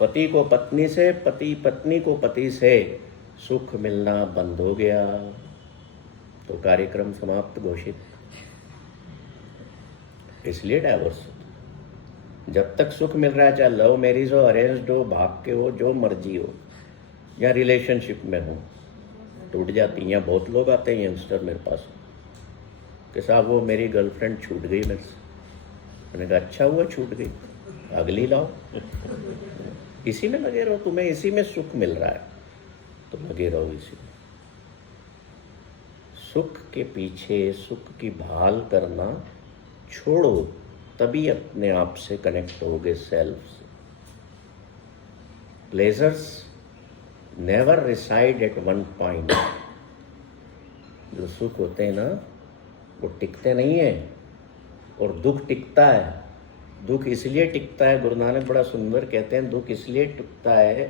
पति को पत्नी से, पत्नी को पति से सुख मिलना बंद हो गया तो कार्यक्रम समाप्त घोषित, इसलिए डाइवोर्स। जब तक सुख मिल रहा है, चाहे लव मैरिज हो, अरेंज्ड हो, भाग के हो, जो मर्जी हो, या रिलेशनशिप में हो, टूट जाती हैं। बहुत लोग आते हैं यंगस्टर मेरे पास कि साहब वो मेरी गर्लफ्रेंड छूट गई मेरे से। मैंने कहा अच्छा हुआ छूट गई, अगली लाओ। इसी में लगे रहो, तुम्हें इसी में सुख मिल रहा है तो लगे रहो इसी में। सुख के पीछे सुख की भाल करना छोड़ो, तभी अपने आप से कनेक्ट होगे सेल्फ से। Pleasures never reside at one point. जो सुख होते हैं ना वो टिकते नहीं हैं, और दुख टिकता है। दुख इसलिए टिकता है, गुरु नानक बड़ा सुंदर कहते हैं, दुख इसलिए टिकता है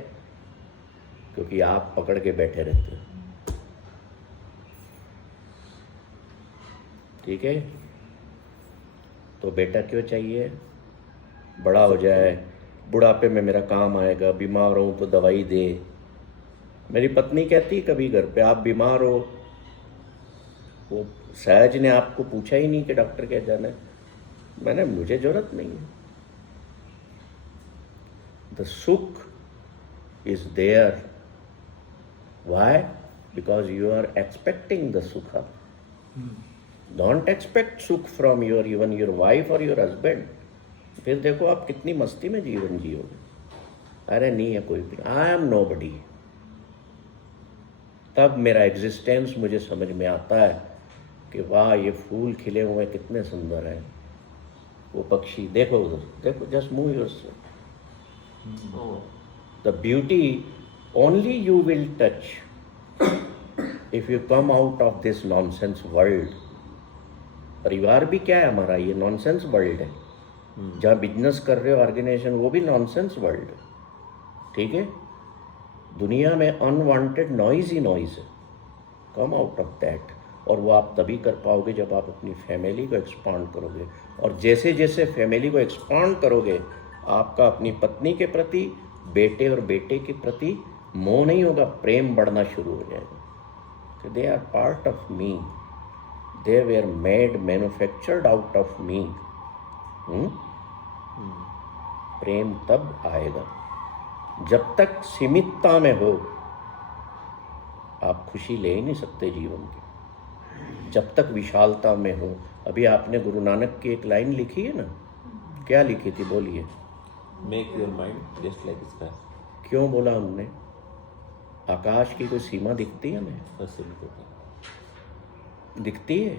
क्योंकि आप पकड़ के बैठे रहते हो। ठीक है। तो बेटा क्यों चाहिए? बड़ा हो जाए, बुढ़ापे में मेरा काम आएगा, बीमार हूँ तो दवाई दे। मेरी पत्नी कहती कभी घर पे, आप बीमार हो, वो सहज ने आपको पूछा ही नहीं कि डॉक्टर क्या जाना है। मैंने, मुझे जरूरत नहीं है। द सुख is there, why? Because you are expecting the सुख। डोंट एक्सपेक्ट सुख from your even your wife और योर हस्बैंड। फिर देखो आप कितनी मस्ती में जीवन जियोगे। अरे नहीं है कोई भी, आई एम नोबडी। तब मेरा एग्जिस्टेंस मुझे समझ में आता है कि वाह, ये फूल खिले हुए कितने सुंदर हैं, वो पक्षी देखो उधर, देखो, just move yourself. The beauty only you will touch if you come out of this nonsense world. परिवार भी क्या है हमारा? ये नॉनसेंस वर्ल्ड है। जहाँ बिजनेस कर रहे हो ऑर्गेनाइजेशन, वो भी नॉनसेंस वर्ल्ड है, ठीक है। दुनिया में अनवांटेड नॉइज ही नॉइज है। Come out of that. और वो आप तभी कर पाओगे जब आप अपनी फैमिली को एक्सपांड करोगे। और जैसे जैसे फैमिली को एक्सपांड करोगे, आपका अपनी पत्नी के प्रति, बेटे और बेटे के प्रति मोह नहीं होगा, प्रेम बढ़ना शुरू हो जाएगा कि they are part of me, they were made, manufactured out of me. प्रेम तब आएगा। जब तक सीमितता में हो, आप खुशी ले ही नहीं सकते जीवन की। जब तक विशालता में हो। अभी आपने गुरु नानक की एक लाइन लिखी है ना, क्या लिखी थी, बोलिए। Make your mind just like sky. क्यों बोला हमने? आकाश की कोई सीमा दिखती है हमें? बस दिखती है?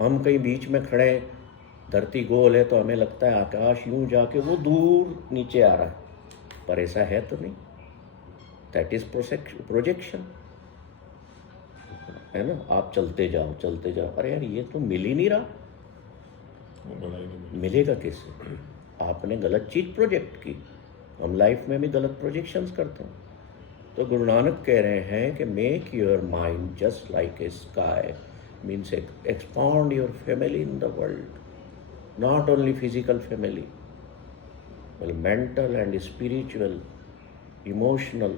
हम कहीं बीच में खड़े, धरती गोल है तो हमें लगता है आकाश यूं जाके वो दूर नीचे आ रहा है, पर ऐसा है तो नहीं। दैट इज प्रोजेक्शन, है ना। आप चलते जाओ चलते जाओ, अरे यार ये तो मिल ही नहीं रहा। मिलेगा कैसे? आपने गलत चीज प्रोजेक्ट की। हम लाइफ में भी गलत प्रोजेक्शंस करते हैं। तो गुरु नानक कह रहे हैं कि make your mind just like a sky, means expand your family in the world, not only physical family, well, mental and spiritual, emotional,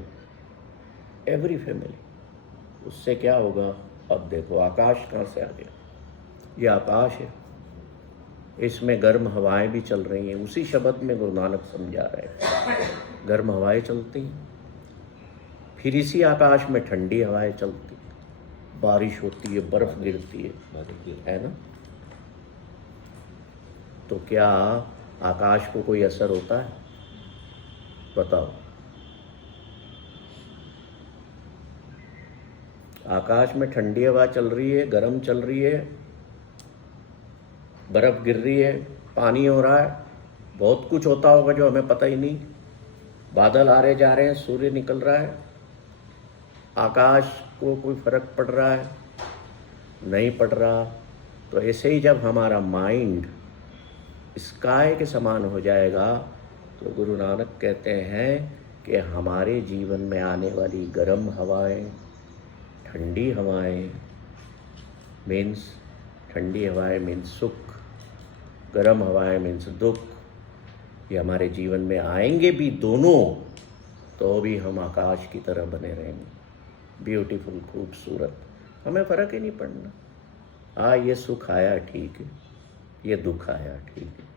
every family। उससे क्या होगा? अब देखो आकाश कहाँ से आ गया। ये आकाश है, इसमें गर्म हवाएं भी चल रही हैं। उसी शब्द में गुरु नानक समझा रहे हैं, गर्म हवाएं चलती हैं, फिर इसी आकाश में ठंडी हवाएं चलती, बारिश होती है, बर्फ गिरती है ना। तो क्या आकाश को कोई असर होता है? बताओ। आकाश में ठंडी हवा चल रही है, गर्म चल रही है, बर्फ गिर रही है, पानी हो रहा है, बहुत कुछ होता होगा जो हमें पता ही नहीं। बादल आ रहे जा रहे हैं, सूर्य निकल रहा है, आकाश को कोई फर्क पड़ रहा है? नहीं पड़ रहा। तो ऐसे ही जब हमारा माइंड स्काई के समान हो जाएगा, तो गुरु नानक कहते हैं कि हमारे जीवन में आने वाली गर्म हवाएं, ठंडी हवाएं, मीन्स ठंडी हवाएं मीन्स सुख, गर्म हवाएं मीन्स दुख, ये हमारे जीवन में आएंगे भी दोनों, तो भी हम आकाश की तरह बने रहेंगे, ब्यूटीफुल, खूबसूरत। हमें फ़र्क ही नहीं पड़ना। ये सुख आया ठीक है, ये दुख आया ठीक है।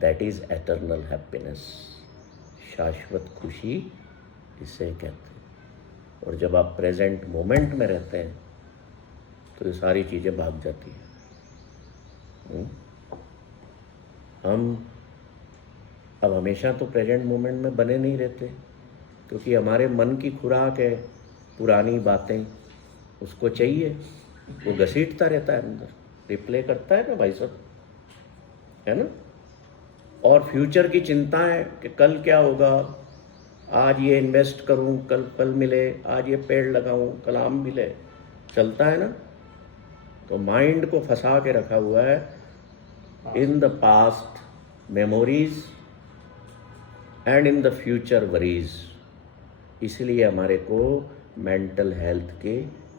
दैट इज़ एटर्नल हैप्पीनेस, शाश्वत खुशी इसे कहते हैं। और जब आप प्रेजेंट मोमेंट में रहते हैं तो ये सारी चीज़ें भाग जाती हैं। हम अब हमेशा तो प्रेजेंट मोमेंट में बने नहीं रहते, क्योंकि हमारे मन की खुराक है पुरानी बातें, उसको चाहिए, वो घसीटता रहता है अंदर, रिप्ले करता है ना भाई साहब, है ना। और फ्यूचर की चिंता है कि कल क्या होगा, आज ये इन्वेस्ट करूं, कल फल मिले, आज ये पेड़ लगाऊं, कल आम मिले, चलता है ना। तो माइंड को फंसा के रखा हुआ है in the past memories and in the future worries. इसलिए हमारे को मेंटल हेल्थ के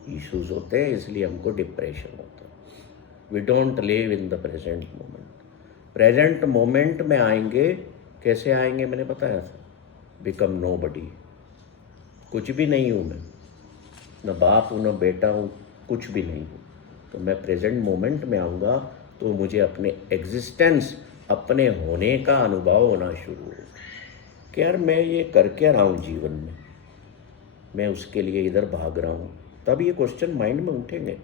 इश्यूज होते हैं, इसलिए हमको डिप्रेशन होता है। We don't live in the present moment. Present moment में आएंगे, कैसे आएंगे मैंने बताया था, बिकम नोबडी। कुछ भी नहीं हूँ मैं, न बाप हूँ न बेटा हूँ, कुछ भी नहीं हूँ। तो मैं प्रेजेंट मोमेंट में आऊँगा तो मुझे अपने एग्जिस्टेंस, अपने होने का अनुभव होना शुरू होगा कि यार मैं ये कर क्या रहा हूँ जीवन में, मैं उसके लिए इधर भाग रहा हूँ। तब ये क्वेश्चन माइंड में उठेंगे,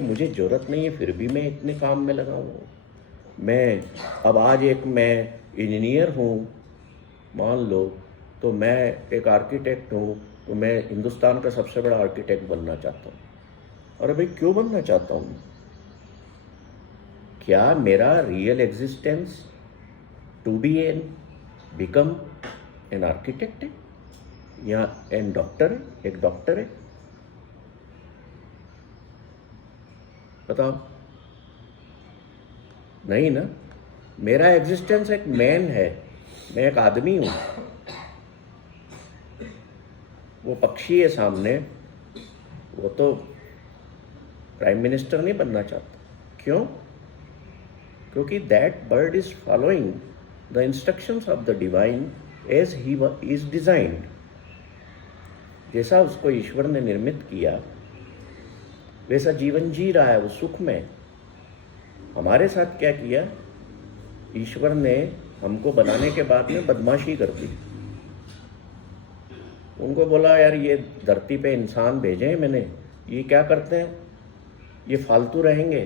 मुझे ज़रूरत नहीं है फिर भी मैं इतने काम में लगा हुआ हूँ। मैं मैं इंजीनियर हूँ मान लो, तो मैं एक आर्किटेक्ट हूँ, तो मैं हिंदुस्तान का सबसे बड़ा आर्किटेक्ट बनना चाहता हूँ। अरे भाई क्यों बनना चाहता हूँ? क्या मेरा real existence to be an become an architect है या एन डॉक्टर है, एक डॉक्टर है? बताओ, नहीं ना। मेरा एग्जिस्टेंस एक मैन है, मैं एक आदमी हूं। वो पक्षी है सामने, वो तो प्राइम मिनिस्टर नहीं बनना चाहता। क्यों? क्योंकि that bird is following the instructions of the divine as he is designed. जैसा उसको ईश्वर ने निर्मित किया वैसा जीवन जी रहा है, वो सुख में। हमारे साथ क्या किया, ईश्वर ने हमको बनाने के बाद में बदमाशी कर दी। उनको बोला यार ये धरती पे इंसान भेजे हैं मैंने, ये क्या करते हैं, ये फालतू रहेंगे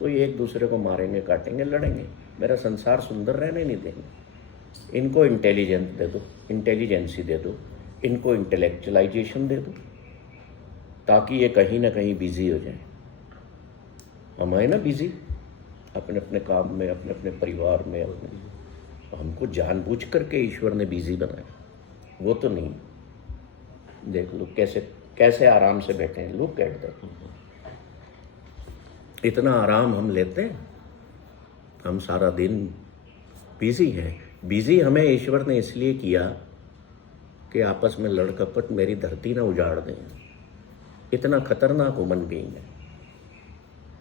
तो ये एक दूसरे को मारेंगे, काटेंगे, लड़ेंगे, मेरा संसार सुंदर रहने नहीं देंगे। इनको इंटेलिजेंस दे दो, इंटेलिजेंसी दे दो, इनको इंटेलेक्चुअलाइजेशन दे दो, ताकि ये कहीं ना कहीं बिजी हो जाए। हम है ना बिजी अपने अपने काम में, अपने अपने परिवार में, हमको जानबूझ करके ईश्वर ने बिजी बनाया, वो तो नहीं। देख लो कैसे कैसे आराम से बैठे हैं, लुक एट दैट। इतना आराम हम लेते हैं, हम सारा दिन बिजी हैं। बिजी हमें ईश्वर ने इसलिए किया कि आपस में लड़कपट मेरी धरती ना उजाड़ दें। इतना खतरनाक ह्यूमन बीइंग है।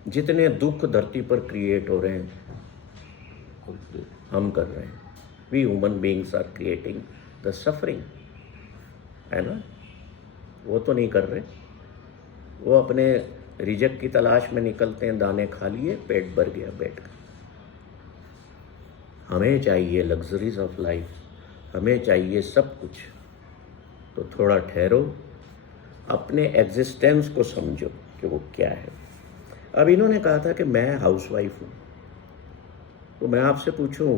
जितने दुख धरती पर क्रिएट हो रहे हैं हम कर रहे हैं। We human beings are creating the suffering, है ना। वो तो नहीं कर रहे, वो अपने रिजक की तलाश में निकलते हैं, दाने खा लिए, पेट भर गया, बैठ गए। हमें चाहिए लग्जरीज ऑफ लाइफ, हमें चाहिए सब कुछ। तो थोड़ा ठहरो, अपने एग्जिस्टेंस को समझो कि वो क्या है। अब इन्होंने कहा था कि मैं हाउसवाइफ हूँ, तो मैं आपसे पूछूं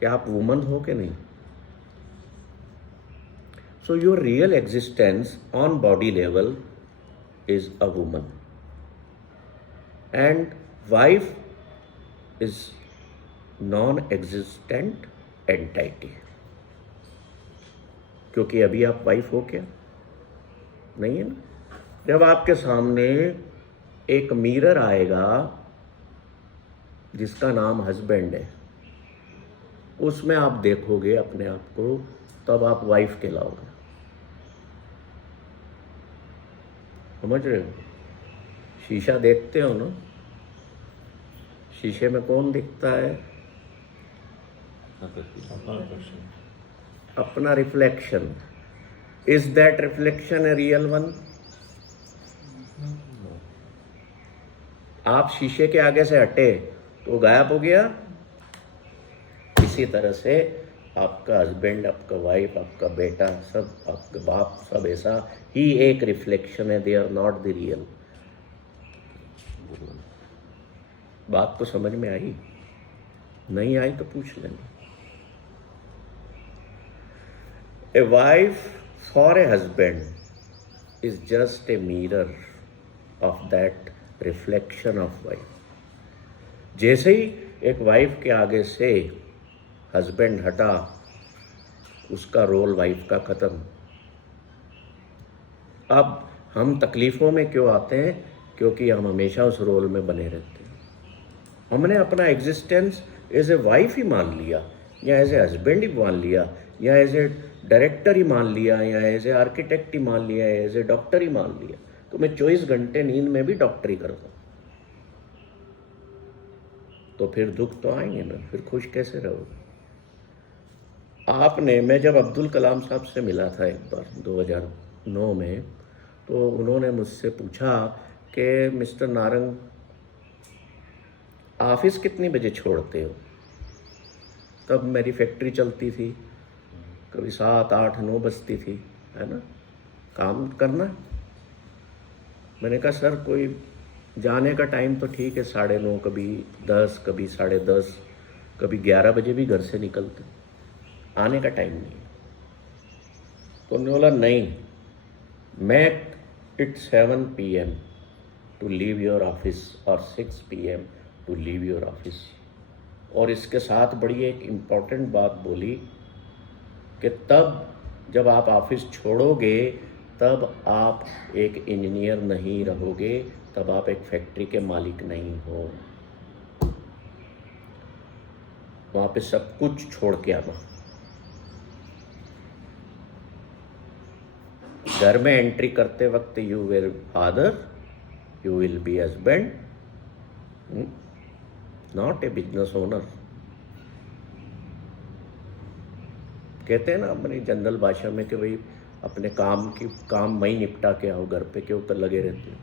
कि आप वुमन हो कि नहीं? So your real existence on body level is a woman and wife is non existent entity. क्योंकि अभी आप वाइफ हो क्या? नहीं है ना। जब आपके सामने एक मिरर आएगा जिसका नाम हस्बैंड है, उसमें आप देखोगे अपने आप को, तब आप वाइफ कहलाओगे। समझ रहे हो? शीशा देखते हो ना, शीशे में कौन दिखता है? अपना reflection. Is that reflection a real one? आप शीशे के आगे से हटे तो गायब हो गया। इसी तरह से आपका हस्बैंड, आपका वाइफ, आपका बेटा, सब आपका बाप, सब ऐसा ही एक रिफ्लेक्शन है। They are not the real. बात तो समझ में आई? नहीं आई तो पूछ लेना। A wife for a husband is just a mirror of that reflection of wife. जैसे ही एक वाइफ के आगे से हस्बैंड हटा, उसका रोल वाइफ का खत्म। अब हम तकलीफ़ों में क्यों आते हैं? क्योंकि हम हमेशा उस रोल में बने रहते हैं। हमने अपना एग्जिस्टेंस एज ए वाइफ ही मान लिया, या एज ए हस्बैंड ही मान लिया, या एज ए डायरेक्टर ही मान लिया, या एज ए आर्किटेक्ट ही मान लिया, एज ए डॉक्टर ही मान लिया। तो मैं 24 घंटे नींद में भी डॉक्टरी करता हूँ। तो फिर दुख तो आएंगे ना, फिर खुश कैसे रहोगे? आपने, मैं जब अब्दुल कलाम साहब से मिला था एक बार 2009 में, तो उन्होंने मुझसे पूछा कि मिस्टर नारंग, ऑफिस कितनी बजे छोड़ते हो? तब मेरी फैक्ट्री चलती थी, कभी 7, 8, 9 बजती थी, है ना, काम करना। मैंने कहा सर कोई जाने का टाइम तो ठीक है 9:30, कभी 10, कभी 10:30, कभी 11 बजे भी घर से निकलते, आने का टाइम नहीं। तो उन्होंने बोला नहीं, make it 7 PM to leave your office और 6 PM to leave your office. और इसके साथ बड़ी एक इम्पॉर्टेंट बात बोली कि तब जब आप ऑफिस छोड़ोगे तब आप एक इंजीनियर नहीं रहोगे, तब आप एक फैक्ट्री के मालिक नहीं हो। वहाँ पे सब कुछ छोड़ के आना। घर में एंट्री करते वक्त you will father, you will be husband, not a business owner. कहते हैं ना अपनी जनरल भाषा में कि भाई अपने काम में ही निपटा के आओ, घर पे के ऊपर लगे रहते हो।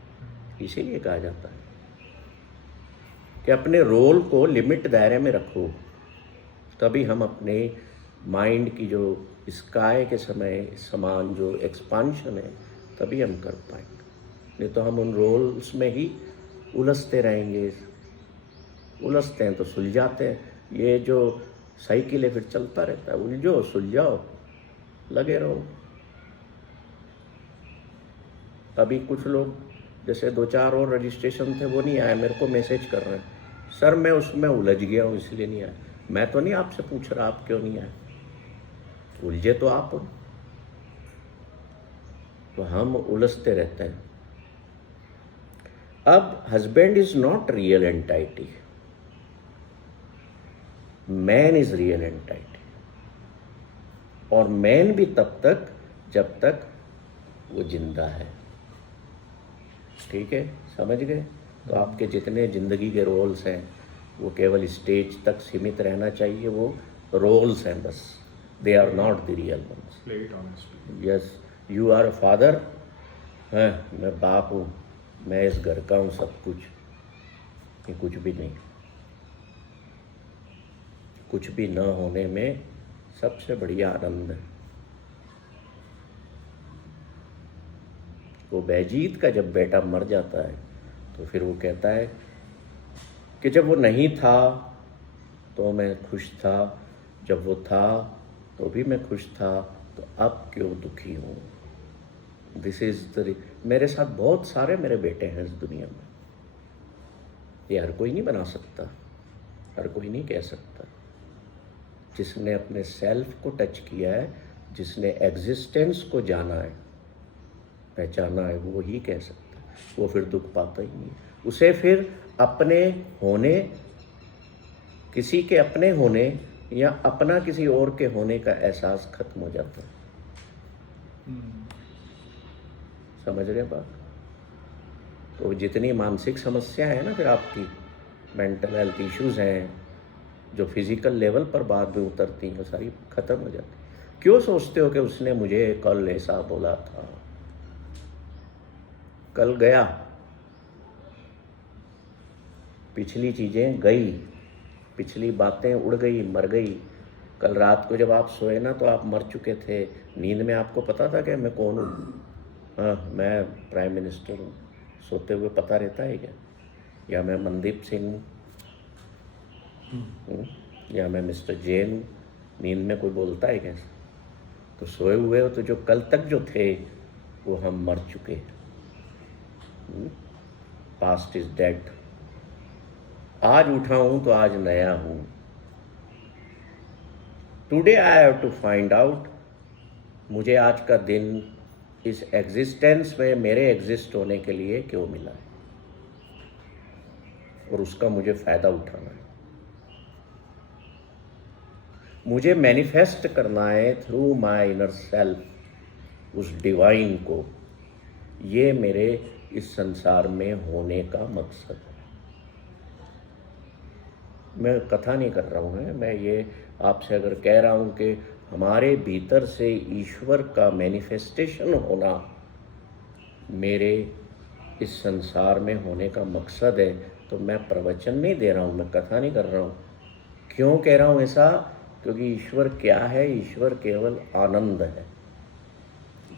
इसीलिए कहा जाता है कि अपने रोल को लिमिट दायरे में रखो, तभी हम अपने माइंड की जो स्काई के समान जो एक्सपांशन है, तभी हम कर पाएंगे। नहीं तो हम उन रोल्स में ही उलझते रहेंगे। उलझते हैं तो सुलझाते हैं। ये जो साइकिल है फिर चलता रहता है, उलझो सुलझाओ लगे रहो। अभी कुछ लोग जैसे 2-4 और रजिस्ट्रेशन थे, वो नहीं आए, मेरे को मैसेज कर रहे हैं सर मैं उसमें उलझ गया हूँ इसलिए नहीं आया। मैं तो नहीं आपसे पूछ रहा आप क्यों नहीं आए, उलझे तो आप हो। तो हम उलझते रहते हैं। अब husband is not real entity, man is real entity. और मैन भी तब तक जब तक वो जिंदा है। ठीक है, समझ गए? तो आपके जितने जिंदगी के रोल्स हैं वो केवल स्टेज तक सीमित रहना चाहिए। वो रोल्स हैं बस, they are not the real ones. Play it honestly. Yes, you are a father, है मैं बाप हूँ, मैं इस घर का हूँ सब कुछ। ये कुछ भी नहीं। कुछ भी न होने में सबसे बढ़िया आनंद है। वो बैजीत का जब बेटा मर जाता है तो फिर वो कहता है कि जब वो नहीं था तो मैं खुश था, जब वो था तो भी मैं खुश था, तो अब क्यों दुखी हूँ। दिस इज द, मेरे साथ बहुत सारे मेरे बेटे हैं इस दुनिया में। ये हर कोई नहीं बना सकता, हर कोई नहीं कह सकता। जिसने अपने सेल्फ को टच किया है, जिसने एग्जिस्टेंस को जाना है, पहचाना है, वो ही कह सकता है। वो फिर दुख पाता ही नहीं। उसे फिर अपने होने, किसी के अपने होने या अपना किसी और के होने का एहसास खत्म हो जाता है। समझ रहे बात? तो जितनी मानसिक समस्या है ना, फिर आपकी मेंटल हेल्थ इश्यूज हैं जो फिजिकल लेवल पर बाद में उतरती हैं, वो सारी खत्म हो जाती। क्यों सोचते हो कि उसने मुझे कल ऐसा बोला था? कल गया, पिछली चीजें गई, पिछली बातें उड़ गई, मर गई। कल रात को जब आप सोए ना तो आप मर चुके थे। नींद में आपको पता था कि मैं कौन हूँ? हाँ, मैं प्राइम मिनिस्टर हूँ। सोते हुए पता रहता है क्या? या मैं मनदीप सिंह हूँ, या मैं मिस्टर जैन हूँ? नींद में कोई बोलता है क्या? तो सोए हुए हो तो जो कल तक जो थे वो हम मर चुके। Past is dead. आज उठा हूं तो आज नया हूं। Today I have to find out, मुझे आज का दिन इस एग्जिस्टेंस में मेरे एग्जिस्ट होने के लिए क्यों मिला है, और उसका मुझे फायदा उठाना है। मुझे मैनिफेस्ट करना है थ्रू माय इनर सेल्फ उस डिवाइन को। ये मेरे इस संसार में होने का मकसद है। मैं कथा नहीं कर रहा हूँ, मैं ये आपसे अगर कह रहा हूँ कि हमारे भीतर से ईश्वर का मैनिफेस्टेशन होना मेरे इस संसार में होने का मकसद है, तो मैं प्रवचन नहीं दे रहा हूँ, मैं कथा नहीं कर रहा हूँ। क्यों कह रहा हूँ ऐसा? क्योंकि ईश्वर क्या है? ईश्वर केवल आनंद है।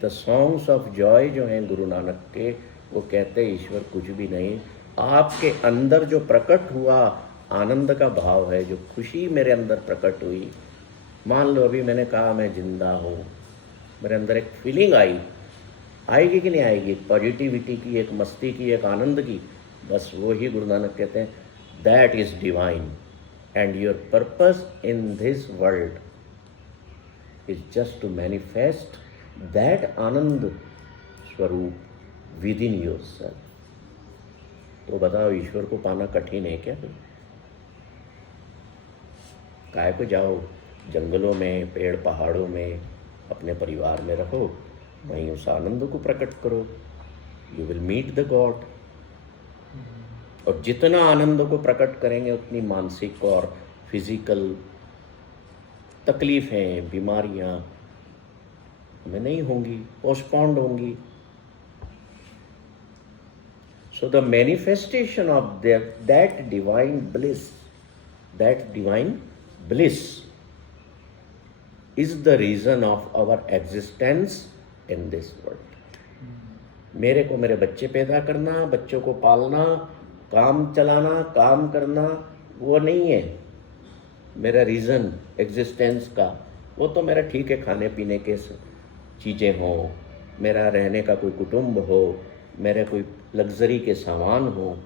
द सॉन्ग्स ऑफ जॉय जो हैं गुरु नानक के, वो कहते हैं ईश्वर कुछ भी नहीं, आपके अंदर जो प्रकट हुआ आनंद का भाव है, जो खुशी मेरे अंदर प्रकट हुई। मान लो अभी मैंने कहा मैं जिंदा हूँ, मेरे अंदर एक फीलिंग आएगी कि नहीं आएगी? एक पॉजिटिविटी की, एक मस्ती की, एक आनंद की। बस वो ही गुरु नानक कहते हैं that is divine and your purpose in this world is just to manifest that आनंद स्वरूप विद इन योर सेल्फ। तो बताओ ईश्वर को पाना कठिन है क्या? काहे को जाओ जंगलों में, पेड़ पहाड़ों में, अपने परिवार में रहो, वहीं उस आनंद को प्रकट करो। You will meet the God. और जितना आनंद को प्रकट करेंगे उतनी मानसिक और फिजिकल तकलीफें, बीमारियां हमें नहीं होंगी, पोस्टपोन्ड होंगी। So the manifestation of that divine bliss is the reason of our existence in this world. मेरे को मेरे बच्चे पैदा करना, बच्चों को पालना, काम चलाना, काम करना, वो नहीं है मेरा रीज़न एग्जिस्टेंस का। वो तो मेरा ठीक है, खाने पीने के चीज़ें हो, मेरा रहने का कोई कुटुंब हो, मेरे कोई लग्जरी के सामान हो,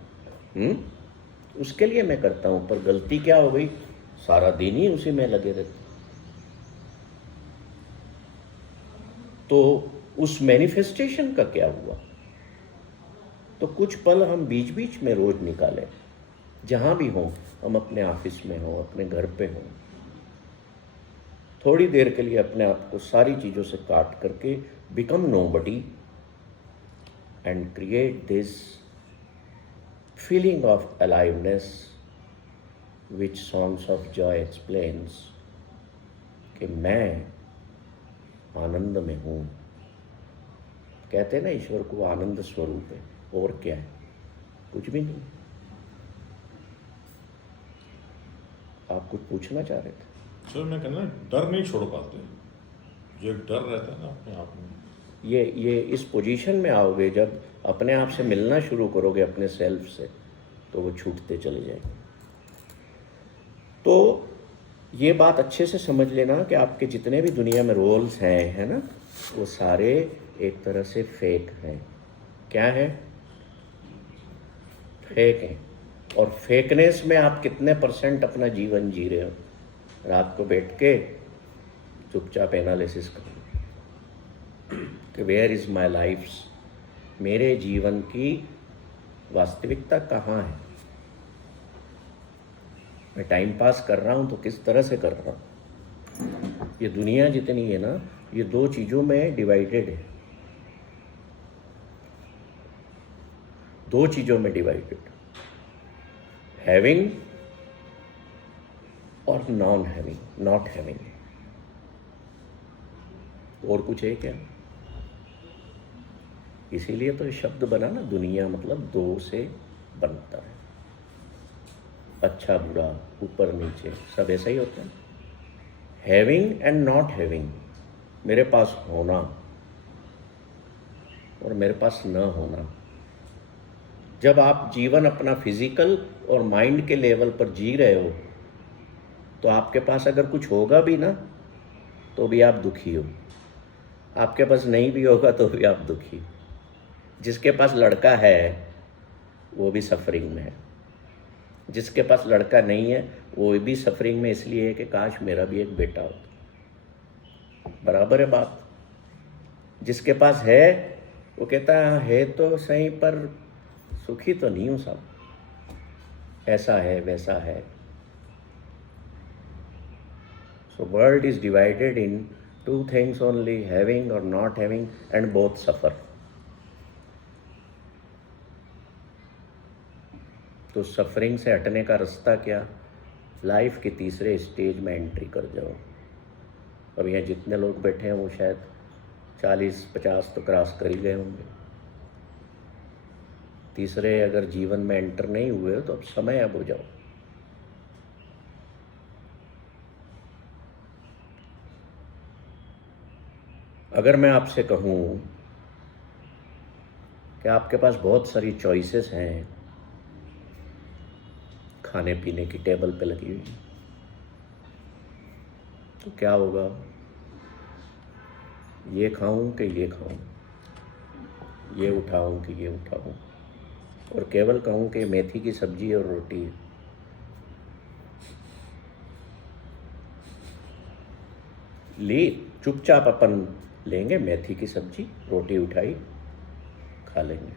उसके लिए मैं करता हूँ। पर गलती क्या हो गई? सारा दिन ही उसी में लगे रहते। तो उस मैनिफेस्टेशन का क्या हुआ? तो कुछ पल हम बीच बीच में रोज निकालें, जहां भी हों, हम अपने ऑफिस में हों, अपने घर पे हों, थोड़ी देर के लिए अपने आप को सारी चीज़ों से काट करके become nobody and create this feeling of aliveness which songs of joy explains कि मैं आनंद में हूँ। कहते हैं ना ईश्वर को आनंद स्वरूप है, और क्या है? कुछ भी नहीं। आप कुछ पूछना चाह रहे थे? सर मैं कहना डर नहीं छोड़ पाते, जो एक डर रहता है ना अपने आप में। ये इस पोजीशन में आओगे जब अपने आप से मिलना शुरू करोगे, अपने सेल्फ से, तो वो छूटते चले जाएंगे। तो ये बात अच्छे से समझ लेना कि आपके जितने भी दुनिया में रोल्स हैं, है ना, वो सारे एक तरह से फेक हैं। क्या है? फेक हैं। और फेकनेस में आप कितने % अपना जीवन जी रहे हो? रात को बैठ के चुपचाप एनालिसिस करो कि वेयर इज़ माई लाइफ्स, मेरे जीवन की वास्तविकता कहाँ है? मैं टाइम पास कर रहा हूँ तो किस तरह से कर रहा हूँ? ये दुनिया जितनी है ना, ये दो चीज़ों में डिवाइडेड है, दो चीज़ों में डिवाइडेड, हैविंग और नॉन हैविंग, नॉट हैविंग। और कुछ है क्या? इसीलिए तो ये शब्द बना ना, दुनिया मतलब दो से बनता है, अच्छा बुरा, ऊपर नीचे, सब ऐसा ही होता है। हैविंग एंड नॉट हैविंग, मेरे पास होना और मेरे पास न होना। जब आप जीवन अपना फिजिकल और माइंड के लेवल पर जी रहे हो, तो आपके पास अगर कुछ होगा भी ना, तो भी आप दुखी हो, आपके पास नहीं भी होगा तो भी आप दुखी। जिसके पास लड़का है वो भी सफरिंग में है, जिसके पास लड़का नहीं है वो भी सफरिंग में इसलिए है कि काश मेरा भी एक बेटा होता। बराबर है बात। जिसके पास है वो कहता है तो सही पर सुखी तो नहीं हूँ साहब, ऐसा है वैसा है। So world is divided in two things only, having और नॉट हैविंग, एंड बोथ सफर। तो सफरिंग से हटने का रास्ता क्या? लाइफ के तीसरे स्टेज में एंट्री कर जाओ। अब यहाँ जितने लोग बैठे हैं वो शायद 40-50 तो क्रॉस कर ही गए होंगे। तीसरे अगर जीवन में एंटर नहीं हुए तो अब समय अब हो जाओ। अगर मैं आपसे कहूँ कि आपके पास बहुत सारी चॉइसेस हैं, खाने पीने की टेबल पे लगी हुई, तो क्या होगा? ये खाऊं कि ये खाऊं, ये उठाऊं कि ये उठाऊं, और केवल कहूं कि मेथी की सब्जी और रोटी है। ली चुपचाप अपन लेंगे, मेथी की सब्जी, रोटी उठाई, खा लेंगे।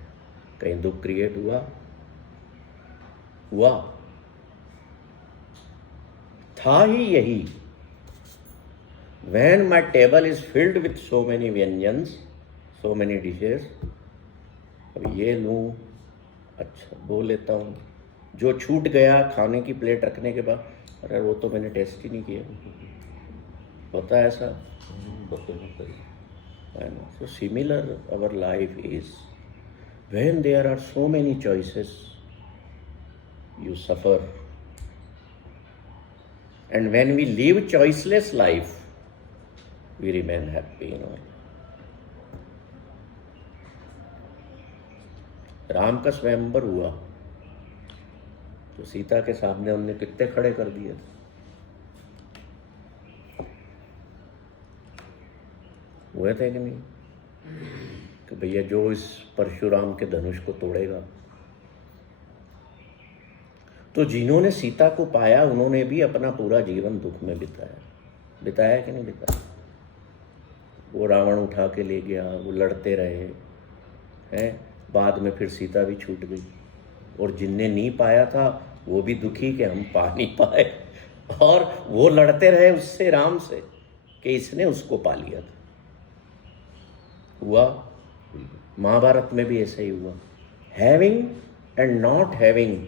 कहीं दुख क्रिएट हुआ था ही यही। When my table is filled with so many व्यंजन्स, so many dishes, अब ये लूँ, अच्छा वो लेता हूँ, जो छूट गया खाने की प्लेट रखने के बाद, अरे वो तो मैंने टेस्ट ही नहीं किया। होता है ऐसा? है ना? So similar our life is, when there are so many choices, you suffer. And when we live choiceless life, we remain happy, you know. Ram का स्वयंवर हुआ तो सीता के सामने उनने कितने खड़े कर दिए थे। हुए थे कि नहीं? कि भैया जो इस परशुराम के धनुष को तोड़ेगा। तो जिन्होंने सीता को पाया उन्होंने भी अपना पूरा जीवन दुख में बिताया कि नहीं बिताया? वो रावण उठा के ले गया, वो लड़ते रहे हैं, बाद में फिर सीता भी छूट गई। और जिनने नहीं पाया था वो भी दुखी कि हम पा नहीं पाए, और वो लड़ते रहे उससे, राम से, कि इसने उसको पा लिया था। हुआ महाभारत में भी ऐसा ही हुआ। Having and not having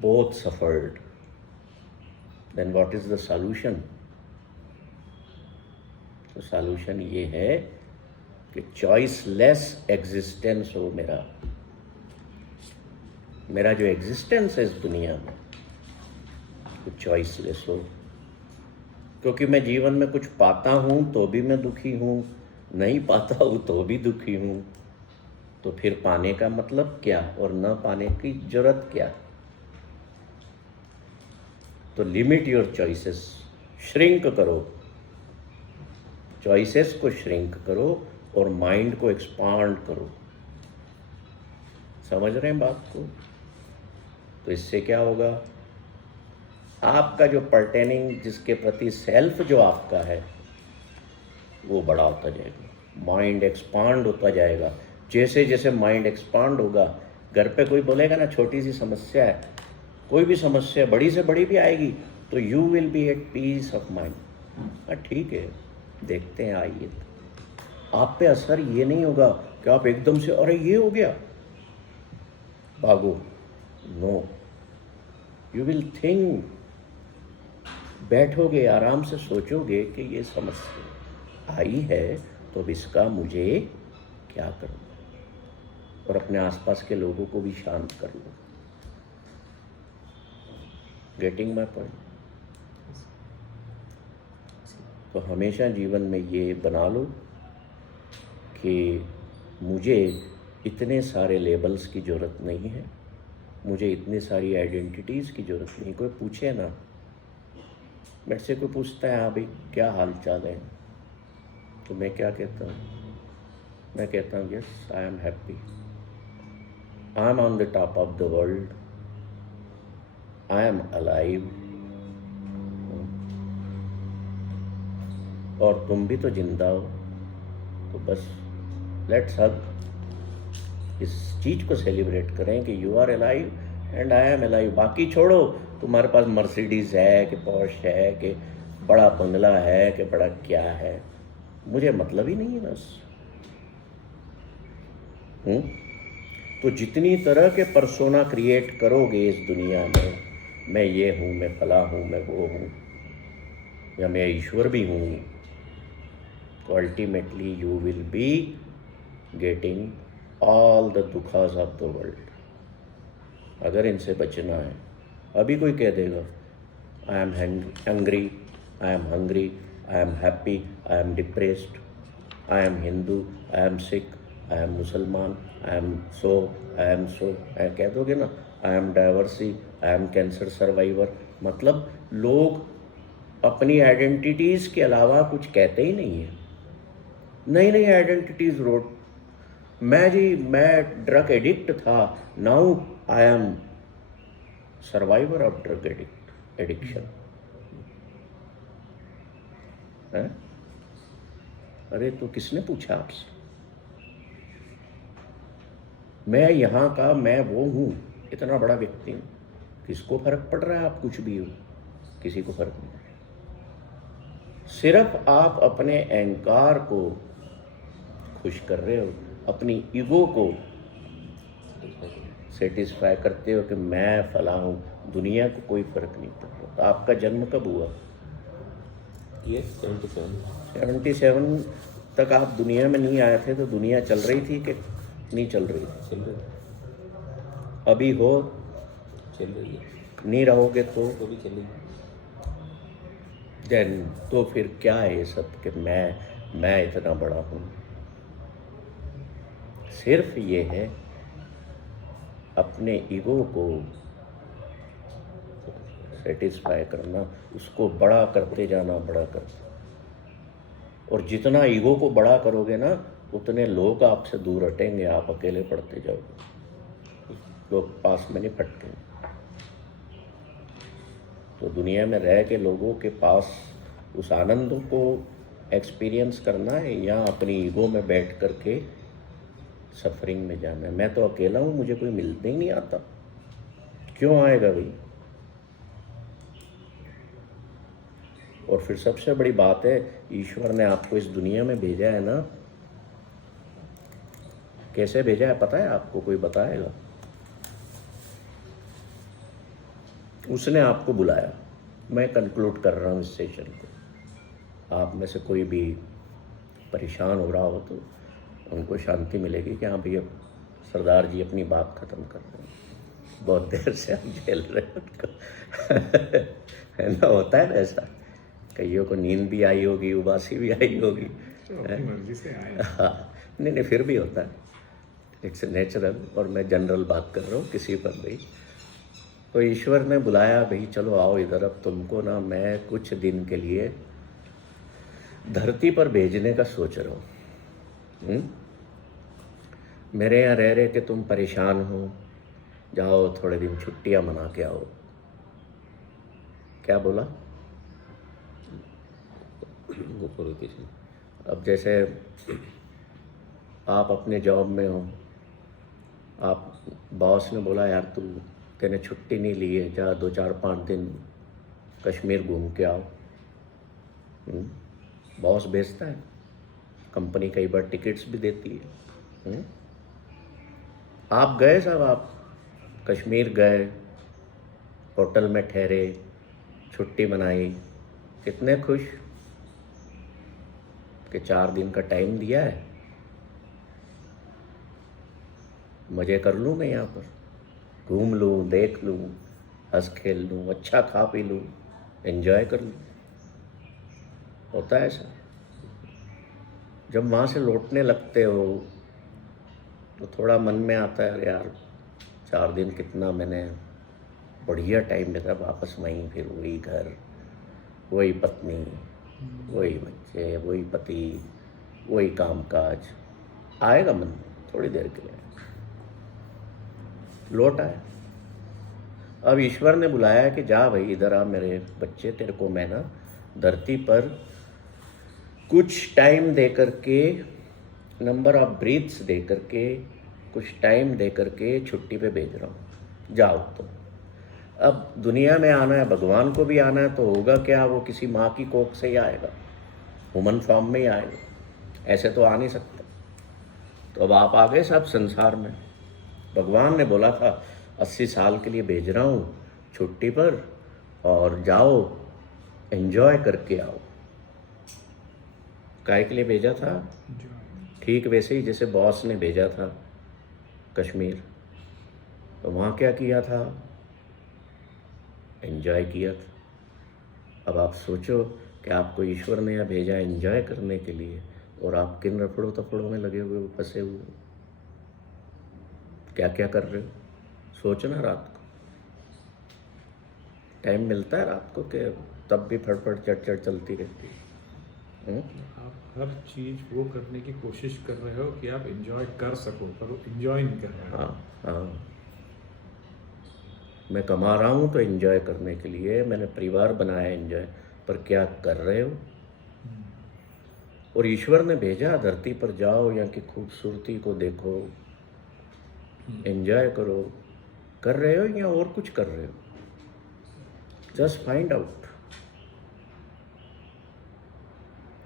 both suffered. Then what is the solution? तो solution ये है कि choiceless existence हो मेरा जो existence है इस दुनिया में वो choiceless हो। क्योंकि मैं जीवन में कुछ पाता हूँ तो भी मैं दुखी हूँ, नहीं पाता हूँ तो भी दुखी हूँ। तो फिर पाने का मतलब क्या और न पाने की जरूरत क्या? तो लिमिट योर चॉइसेस, श्रिंक करो, चॉइसेस को श्रिंक करो और माइंड को एक्सपांड करो। समझ रहे हैं बात को? तो इससे क्या होगा? आपका जो पर्टेनिंग, जिसके प्रति सेल्फ जो आपका है वो बड़ा होता जाएगा, माइंड एक्सपांड होता जाएगा। जैसे जैसे माइंड एक्सपांड होगा, घर पे कोई बोलेगा ना छोटी सी समस्या है, कोई भी समस्या बड़ी से बड़ी भी आएगी तो you will be at peace of mind. ठीक है, देखते हैं, आइए। आप पे असर ये नहीं होगा कि आप एकदम से अरे ये हो गया भागो। नो, यू विल थिंक, बैठोगे आराम से सोचोगे कि ये समस्या आई है तो अब इसका मुझे क्या करना, और अपने आसपास के लोगों को भी शांत कर लो। Getting my point? तो हमेशा जीवन में ये बना लो कि मुझे इतने सारे लेबल्स की ज़रूरत नहीं है, मुझे इतनी सारी आइडेंटिटीज़ की ज़रूरत नहीं। कोई पूछे ना, मेरे से कोई पूछता है हाँ भाई क्या हाल चाल है, तो मैं क्या कहता हूँ? मैं कहता हूँ yes, I am happy, I M on the top of the world, I am alive। और तुम भी तो जिंदा हो, तो बस लेट्स हग, इस चीज़ को सेलिब्रेट करें कि you are alive and I am alive. बाकी छोड़ो, तुम्हारे पास मर्सिडीज़ है कि पॉश है कि बड़ा बंगला है कि बड़ा क्या है, मुझे मतलब ही नहीं है बस। तो जितनी तरह के पर्सोना क्रिएट करोगे इस दुनिया में, मैं ये हूँ, मैं फला हूँ, मैं वो हूँ, या मैं ईश्वर भी हूँ, तो ultimately you will be getting all the दुखास ऑफ द वर्ल्ड। अगर इनसे बचना है, अभी कोई कह देगा I am hungry, I am hungry, I am happy, I am depressed, I am Hindu, I am Sikh, आई एम मुसलमान, आई एम सो, कह दोगे ना, I am divorcee, I am cancer survivor. मतलब लोग अपनी आइडेंटिटीज़ के अलावा कुछ कहते ही नहीं है। नई नई आइडेंटिटीज़ रोड, मैं ड्रग एडिक्ट था, now I am survivor of drug addiction. है? अरे तो किसने पूछा आपसे? मैं यहाँ का, मैं वो हूँ, इतना बड़ा व्यक्ति हूँ, किसको फर्क पड़ रहा है आप कुछ भी हो? किसी को फर्क नहीं। सिर्फ आप अपने अहंकार को खुश कर रहे हो, अपनी ईगो को सेटिस्फाई करते हो कि मैं फला हूँ, दुनिया को कोई फर्क नहीं पड़ता। तो आपका जन्म कब हुआ? ये 77 तक आप दुनिया में नहीं आए थे, तो दुनिया चल रही थी कि नहीं चल रही थी? चल रही है, अभी हो, चल रही है, नहीं रहोगे तो भी चल रही है। देन तो फिर क्या है ये सब कि मैं इतना बड़ा हूँ? सिर्फ ये है अपने ईगो को सेटिस्फाई करना, उसको बड़ा करते जाना, बड़ा करते। और जितना ईगो को बड़ा करोगे ना, उतने लोग आपसे दूर हटेंगे, आप अकेले पड़ते जाओगे, लोग पास में नहीं फटकेंगे। तो दुनिया में रह के लोगों के पास उस आनंद को एक्सपीरियंस करना है, या अपनी ईगो में बैठ करके सफरिंग में जाना है। मैं तो अकेला हूँ, मुझे कोई मिलने ही नहीं आता। क्यों आएगा भाई? और फिर सबसे बड़ी बात है, ईश्वर ने आपको इस दुनिया में भेजा है ना, कैसे भेजा है पता है आपको? कोई बताएगा? उसने आपको बुलाया। मैं कंक्लूड कर रहा हूँ इस सेशन को। आप में से कोई भी परेशान हो रहा हो तो उनको शांति मिलेगी कि हाँ भैया सरदार जी अपनी बात ख़त्म कर रहे हैं, बहुत देर से हम झेल रहे हैं उनको। है ना, होता है ना ऐसा, कईयों को नींद भी आई होगी, उबासी भी आई होगी। मर्जी से आया। हाँ, नहीं फिर भी होता है, इट्स नेचुरल। और मैं जनरल बात कर रहा हूँ, किसी पर नहीं। तो ईश्वर ने बुलाया, भाई चलो आओ इधर, अब तुमको ना मैं कुछ दिन के लिए धरती पर भेजने का सोच रहा हूँ। मेरे यहाँ रह रहे कि तुम परेशान हो, जाओ थोड़े दिन छुट्टियाँ मना के आओ। क्या बोला? Go for vacation. अब जैसे आप अपने जॉब में हो, आप बॉस ने बोला यार तेने छुट्टी नहीं ली है, जा 2-4-5 दिन कश्मीर घूम के आओ। बॉस भेजता है, कंपनी कई बार टिकट्स भी देती है। आप गए साहब, आप कश्मीर गए, होटल में ठहरे, छुट्टी मनाई, कितने खुश कि 4 दिन का टाइम दिया है, मज़े कर लूँ मैं यहाँ पर, घूम लूँ, देख लूँ, हंस खेल लूँ, अच्छा खा पी लूँ, एंजॉय कर लूँ। होता है ऐसा। जब वहाँ से लौटने लगते हो तो थोड़ा मन में आता है अरे यार 4 दिन कितना मैंने बढ़िया टाइम बिता, वापस वहीं फिर वही घर, वही पत्नी, वही बच्चे, वही पति, वही कामकाज। आएगा मन थोड़ी देर के लिए, लौट आए। अब ईश्वर ने बुलाया कि जा भाई इधर आ मेरे बच्चे, तेरे को मैं ना धरती पर कुछ टाइम दे करके, नंबर ऑफ ब्रीथ्स दे करके, कुछ टाइम दे करके छुट्टी पे भेज रहा हूँ, जाओ तुम। अब दुनिया में आना है, भगवान को भी आना है, तो होगा क्या, वो किसी माँ की कोख से ही आएगा, ह्यूमन फॉर्म में ही आएगा, ऐसे तो आ नहीं सकता। तो अब आप आ गए साहब संसार में, भगवान ने बोला था 80 साल के लिए भेज रहा हूँ छुट्टी पर, और जाओ एंजॉय करके आओ। काय के लिए भेजा था? ठीक वैसे ही जैसे बॉस ने भेजा था कश्मीर, तो वहाँ क्या किया था? एंजॉय किया था। अब आप सोचो कि आपको ईश्वर ने यहाँ भेजा एंजॉय करने के लिए, और आप किन रफड़ों तफड़ों में लगे हुए हो, फंसे हुए हो, क्या क्या कर रहे हो? सोचना रात को, टाइम मिलता है रात को कि तब भी फटफट चढ़ चलती रहती है। आप हर चीज वो करने की कोशिश कर रहे हो कि आप एंजॉय कर सको, पर वो एंजॉय नहीं कर रहे हो। हाँ हाँ, मैं कमा रहा हूँ तो एंजॉय करने के लिए, मैंने परिवार बनाया एंजॉय, पर क्या कर रहे हो? और ईश्वर ने भेजा धरती पर, जाओ यहाँ की खूबसूरती को देखो, एंजॉय करो। कर रहे हो या और कुछ कर रहे हो? Just find out.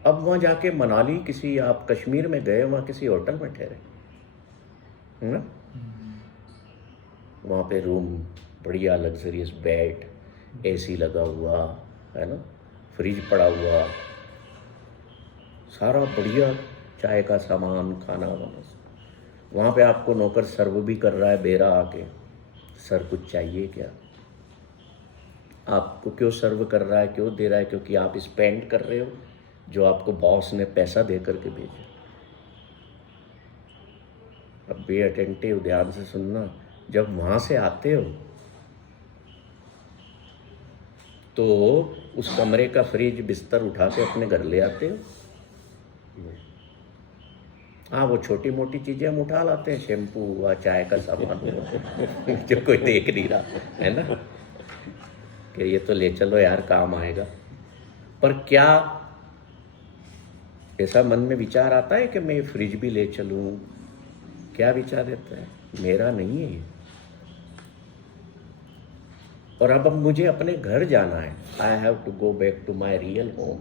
अब वहाँ जाके मनाली किसी, आप कश्मीर में गए, वहाँ किसी होटल में ठहरे, है ना? वहाँ पे रूम बढ़िया लग्जरियस बेड, एसी लगा हुआ है ना, फ्रिज पड़ा हुआ, सारा बढ़िया चाय का सामान, खाना वाना। वहाँ पे आपको नौकर सर्व भी कर रहा है, बेरा आके, सर कुछ चाहिए क्या? आपको क्यों सर्व कर रहा है, क्यों दे रहा है? क्योंकि आप स्पेंड कर रहे हो जो आपको बॉस ने पैसा दे करके भेजा। अब बी अटेंटिव, ध्यान से सुनना। जब वहाँ से आते हो तो उस कमरे का फ्रिज बिस्तर उठा के अपने घर ले आते हो। हाँ, वो छोटी मोटी चीज़ें हम उठा लाते हैं, शैम्पू हुआ, चाय का सामान हुआ जो कोई देख नहीं रहा है ना, कि ये तो ले चलो यार, काम आएगा। पर क्या ऐसा मन में विचार आता है कि मैं फ्रिज भी ले चलूँ? क्या विचार रहता है? मेरा नहीं है ये। और अब मुझे अपने घर जाना है। I have to go back to my real home.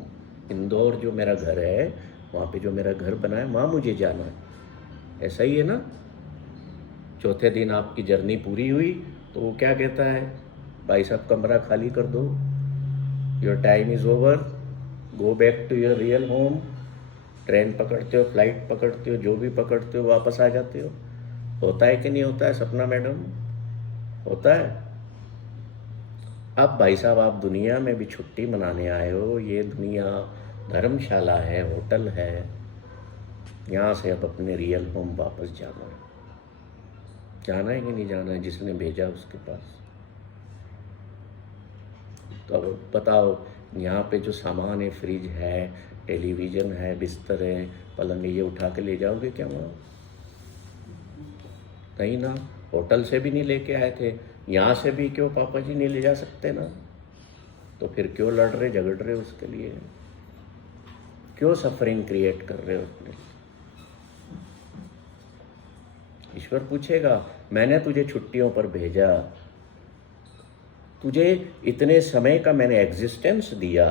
Indore जो मेरा घर है, वहाँ पे जो मेरा घर बना है, वहाँ मुझे जाना है। ऐसा ही है ना? चौथे दिन आपकी जर्नी पूरी हुई तो वो क्या कहता है? भाई साहब कमरा खाली कर दो, your time is over, go back to your real home. Train पकड़ते हो, फ्लाइट पकड़ते हो, जो भी पकड़ते हो, वापस आ जाते हो। होता है कि नहीं होता है सपना मैडम? होता है। अब भाई साहब आप दुनिया में भी छुट्टी मनाने आए हो, ये दुनिया धर्मशाला है, होटल है, यहाँ से अब अपने रियल होम वापस जाना है। जाना है कि नहीं जाना है? जिसने भेजा उसके पास। तो अब बताओ, यहाँ पे जो सामान है, फ्रिज है, टेलीविज़न है, बिस्तर है, पलंग है, ये उठा के ले जाओगे क्या वहाँ? नहीं ना। होटल से भी नहीं लेके आए थे, यहाँ से भी क्यों पापा जी नहीं ले जा सकते ना? तो फिर क्यों लड़ रहे, झगड़ रहे उसके लिए? क्यों सफरिंग क्रिएट कर रहे हो अपने लिए? ईश्वर पूछेगा, मैंने तुझे छुट्टियों पर भेजा, तुझे इतने समय का मैंने एग्जिस्टेंस दिया,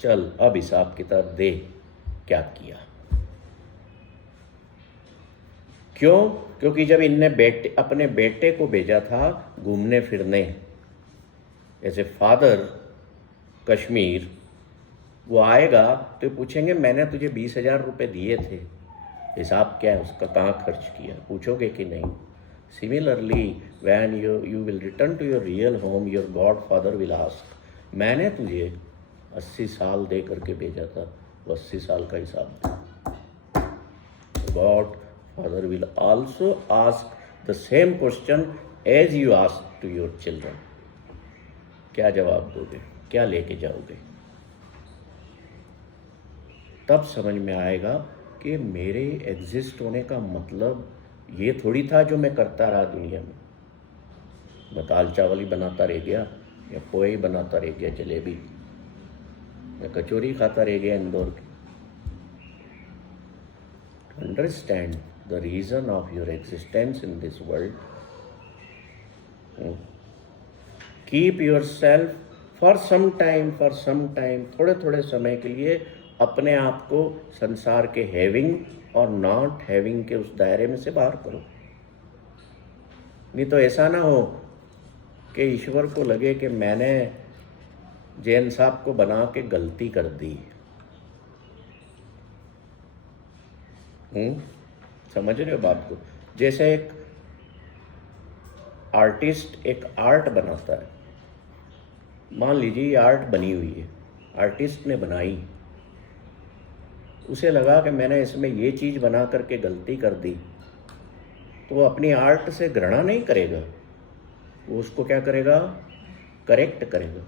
चल अब हिसाब किताब दे, क्या किया? क्यों? क्योंकि जब इनने अपने बेटे को भेजा था घूमने फिरने, एज ए फादर कश्मीर, वो आएगा तो पूछेंगे मैंने तुझे 20,000 रुपये दिए थे, हिसाब क्या है उसका, कहाँ खर्च किया? पूछोगे कि नहीं? Similarly when you will return to your real home, your God father will ask, मैंने तुझे 80 साल दे करके भेजा था, वो 80 साल का हिसाब दे। God father will also ask the same question as you ask to your children. क्या जवाब दोगे? क्या लेके जाओगे? तब समझ में आएगा कि मेरे एग्जिस्ट होने का मतलब ये थोड़ी था जो मैं करता रहा दुनिया में। मैं दाल चावल ही बनाता रह गया, या पोहे ही बनाता रह गया, जलेबी, मैं कचौरी खाता रह गया इंदौर की। Understand the reason of your existence in this world. Keep your self for some time, थोड़े थोड़े समय के लिए अपने आप को संसार के हैविंग और नॉट हैविंग के उस दायरे में से बाहर करो। नहीं तो ऐसा ना हो कि ईश्वर को लगे कि मैंने जैन साहब को बना के गलती कर दी। समझ रहे हो बात को? जैसे एक आर्टिस्ट एक आर्ट बनाता है, मान लीजिए ये आर्ट बनी हुई है, आर्टिस्ट ने बनाई, उसे लगा कि मैंने इसमें ये चीज़ बना करके गलती कर दी, तो वो अपनी आर्ट से घृणा नहीं करेगा, वो उसको क्या करेगा, करेक्ट करेगा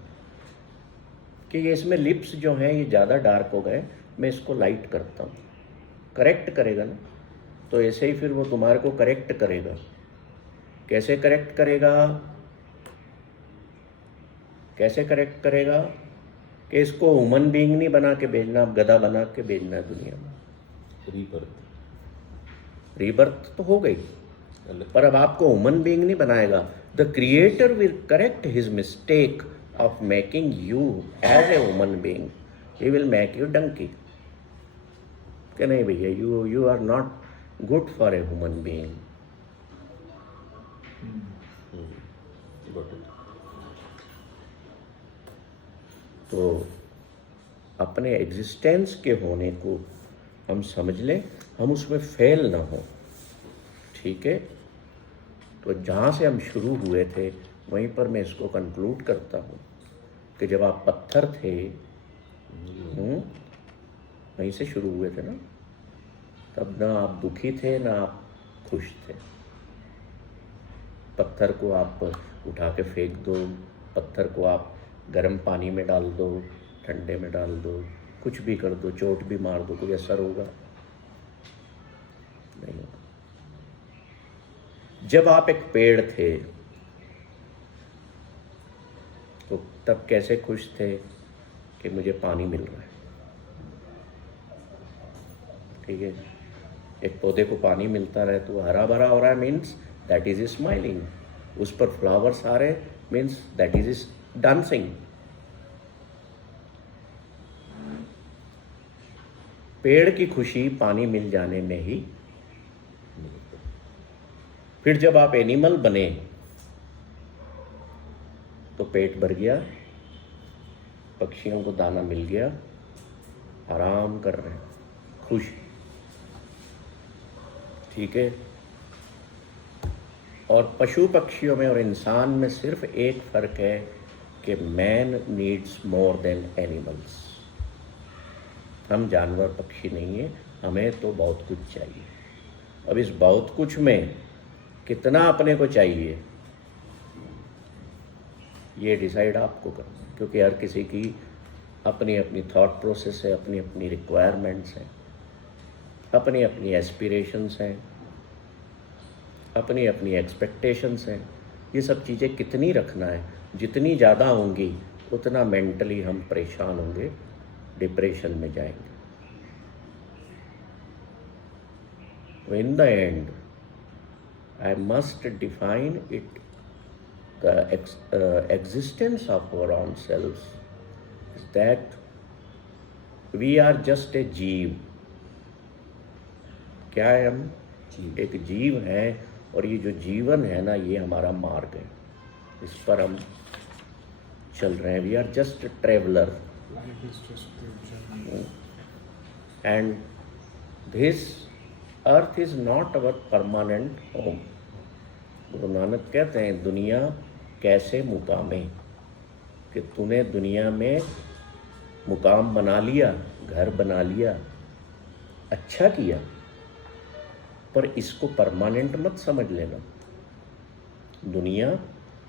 कि ये इसमें लिप्स जो हैं ये ज़्यादा डार्क हो गए, मैं इसको लाइट करता हूँ, करेक्ट करेगा ना। तो ऐसे ही फिर वो तुम्हारे को करेक्ट करेगा। कैसे करेक्ट करेगा? कैसे करेक्ट करेगा कि इसको ह्यूमन बीइंग नहीं बना के भेजना, अब गधा बना के भेजना है दुनिया में। रीबर्थ तो हो गई, पर अब आपको ह्यूमन बीइंग नहीं बनाएगा। The creator will correct his mistake of making you as a human being, he will make you donkey कि नहीं भैया, you are not good for a human being. तो अपने एग्जिस्टेंस के होने को हम समझ लें, हम उसमें फेल ना हो, ठीक है। तो जहाँ से हम शुरू हुए थे वहीं पर मैं इसको कंक्लूड करता हूँ कि जब आप पत्थर थे, वहीं से शुरू हुए थे ना, तब ना आप दुखी थे ना आप खुश थे। पत्थर को आप उठा के फेंक दो, पत्थर को आप गर्म पानी में डाल दो, ठंडे में डाल दो, कुछ भी कर दो, चोट भी मार दो, कोई असर होगा? नहीं होगा। जब आप एक पेड़ थे तो तब कैसे खुश थे कि मुझे पानी मिल रहा है, ठीक है। एक पौधे को पानी मिलता रहे तो हरा भरा हो रहा है, मीन्स दैट इज स्माइलिंग। उस पर फ्लावर्स आ रहे मीन्स दैट इज डांसिंग। पेड़ की खुशी पानी मिल जाने में ही। फिर जब आप एनिमल बने तो पेट भर गया, पक्षियों को दाना मिल गया, आराम कर रहे हैं, खुश, ठीक है। और पशु पक्षियों में और इंसान में सिर्फ एक फर्क है कि man needs more than animals. हम जानवर पक्षी नहीं है, हमें तो बहुत कुछ चाहिए। अब इस बहुत कुछ में कितना अपने को चाहिए ये डिसाइड आपको करना है, क्योंकि हर किसी की अपनी अपनी थॉट प्रोसेस है, अपनी अपनी रिक्वायरमेंट्स हैं, अपनी अपनी एस्पिरेशंस हैं, अपनी अपनी एक्सपेक्टेशंस हैं। ये सब चीज़ें कितनी रखना है, जितनी ज़्यादा होंगी उतना मेंटली हम परेशान होंगे, डिप्रेशन में जाएंगे। तो in the end I must define it, the existence of our own selves is that we are just a जीव। क्या है हम? एक जीव है, और ये जो जीवन है ना, ये हमारा मार्ग है, इस पर हम चल रहे हैं। We are just traveller and this earth is not our permanent home. Guru Nanak कहते हैं दुनिया कैसे मुकामे, कि तूने दुनिया में मुकाम बना लिया, घर बना लिया, अच्छा किया, पर इसको परमानेंट मत समझ लेना। दुनिया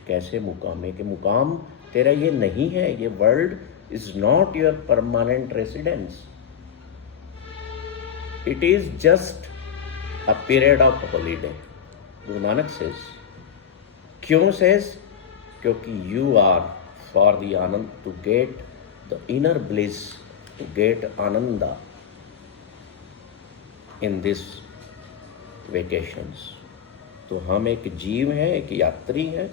कैसे मुकामे, कि मुकाम तेरा ये नहीं है, ये world is not your permanent residence, it is just a period of holiday. Guru Nanak says, क्यों सेज? क्योंकि you are for the anand, to get the inner bliss, to get ananda in this vacations. तो हम एक जीव हैं, एक यात्री हैं,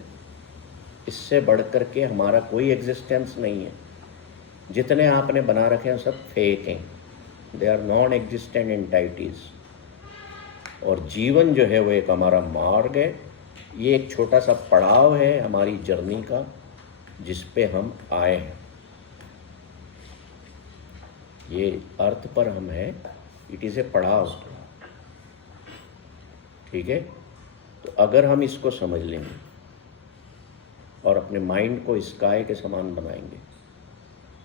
इससे बढ़ कर के हमारा कोई एग्जिस्टेंस नहीं है। जितने आपने बना रखे हैं सब फेक हैं, they are non existent entities. और जीवन जो है वो एक हमारा मार्ग है, ये एक छोटा सा पड़ाव है हमारी जर्नी का, जिस पे हम आए हैं। ये अर्थ पर हम हैं, इट इज़ ए पड़ाव, ठीक है। तो अगर हम इसको समझ लेंगे और अपने माइंड को स्काई के समान बनाएंगे,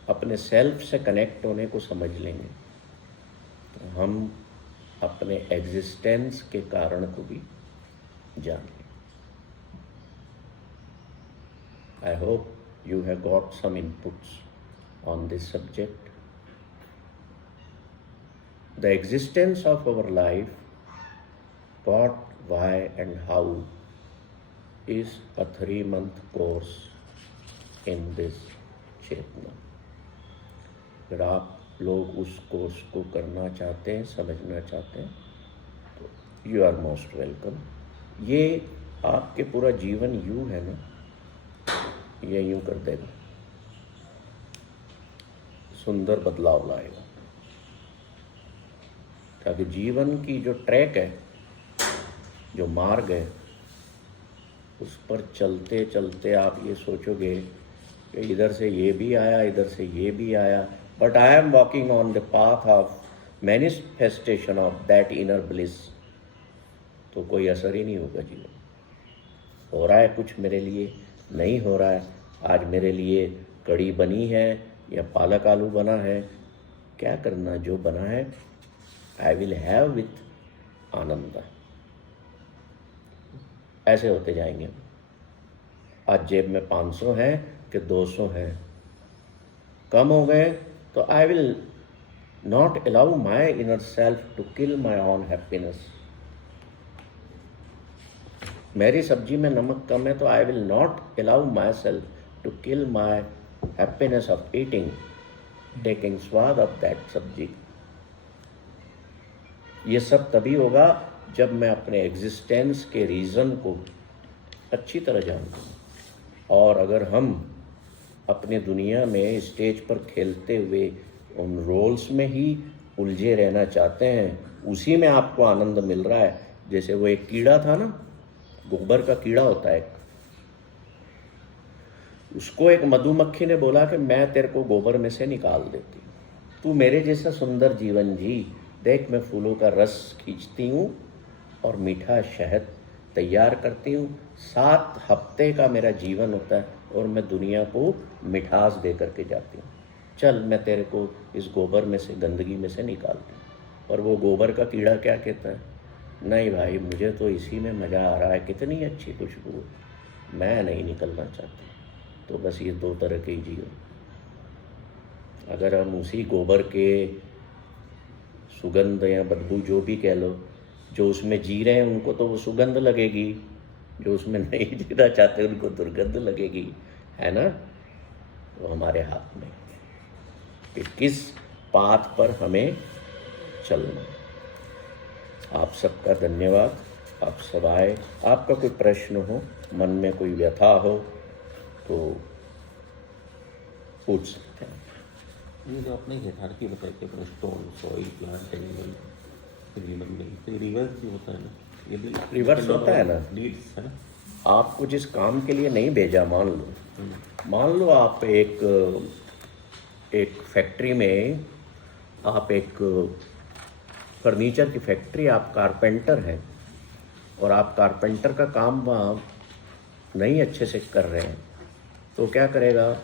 अपने सेल्फ से कनेक्ट होने को समझ लेंगे, तो हम अपने एग्जिस्टेंस के कारण को भी जानेंगे। I hope you have got some inputs on this subject. The existence of our life, what, why and how is a 3-month course in this Chetna. अगर आप लोग उस कोर्स को करना चाहते हैं, समझना चाहते हैं, तो यू आर मोस्ट वेलकम। ये आपके पूरा जीवन यूँ है ना, ये यूँ कर देगा, सुंदर बदलाव लाएगा, ताकि जीवन की जो ट्रैक है, जो मार्ग है, उस पर चलते चलते आप ये सोचोगे कि इधर से ये भी आया, इधर से ये भी आया, but I am walking on the path of manifestation of that inner bliss. तो कोई असर ही नहीं होगा जीवन। हो रहा है कुछ मेरे लिए, नहीं हो रहा है, आज मेरे लिए कड़ी बनी है या पालक आलू बना है, क्या करना, जो बना है आई विल हैव विथ आनंद। ऐसे होते जाएंगे। आज जेब में 500 है कि 200 है, कम हो गए तो I will not allow my inner self to kill my own happiness. मेरी सब्जी में नमक कम है तो I will not allow myself to kill my happiness of eating, taking swad of that sabzi. ये सब तभी होगा जब मैं अपने एग्जिस्टेंस के रीज़न को अच्छी तरह जानूँ। और अगर हम अपने दुनिया में स्टेज पर खेलते हुए उन रोल्स में ही उलझे रहना चाहते हैं, उसी में आपको आनंद मिल रहा है। जैसे वो एक कीड़ा था ना, गोबर का कीड़ा होता है, उसको एक मधुमक्खी ने बोला कि मैं तेरे को गोबर में से निकाल देती हूँ, तू मेरे जैसा सुंदर जीवन जी, देख मैं फूलों का रस खींचती हूँ और मीठा शहद तैयार करती हूँ, 7 हफ्ते का मेरा जीवन होता है और मैं दुनिया को मिठास दे करके जाती हूँ, चल मैं तेरे को इस गोबर में से, गंदगी में से निकालती हूँ। और वो गोबर का कीड़ा क्या कहता है, नहीं भाई मुझे तो इसी में मज़ा आ रहा है, कितनी अच्छी खुशबू, मैं नहीं निकलना चाहती। तो बस ये 2 तरह के जीव, अगर हम उसी गोबर के सुगंध या बदबू जो भी कह लो, जो उसमें जी रहे हैं उनको तो वो सुगंध लगेगी, जो उसमें नहीं जीना चाहते उनको दुर्गंध लगेगी, है ना। वो हमारे हाथ में कि किस पाथ पर हमें चलना। आप सबका धन्यवाद, आप सब आए। आपका कोई प्रश्न हो, मन में कोई व्यथा हो तो पूछ सकते हैं। ये जो आपने हायरार्की बताई कि अपने stone, soil, plant, animal, human being, तो रिवर्स भी होता है ना, ये भी रिवर्स होता है ना, नीड्स है ना। आपको जिस काम के लिए नहीं भेजा, मान लो आप एक फैक्ट्री में, आप एक फर्नीचर की फैक्ट्री, आप कारपेंटर हैं और आप कारपेंटर का काम वहाँ नहीं अच्छे से कर रहे हैं, तो क्या करेगा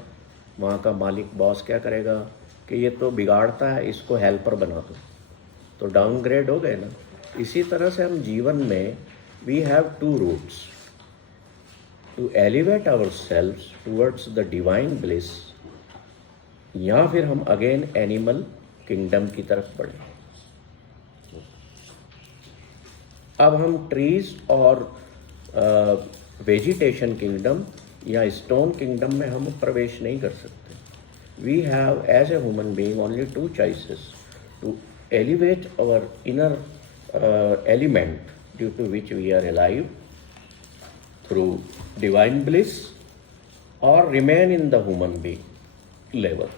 वहाँ का मालिक, बॉस क्या करेगा कि ये तो बिगाड़ता है, इसको हेल्पर बना दो, तो डाउनग्रेड हो गए ना। इसी तरह से हम जीवन में we have 2 roots, to elevate ourselves towards the divine bliss, या फिर हम अगेन एनिमल किंगडम की तरफ बढ़े। अब हम ट्रीज और वेजिटेशन किंगडम या स्टोन किंगडम में हम प्रवेश नहीं कर सकते। We have as a human being only 2 choices, to elevate our inner element due to which we are alive through divine bliss, और remain in the human being level.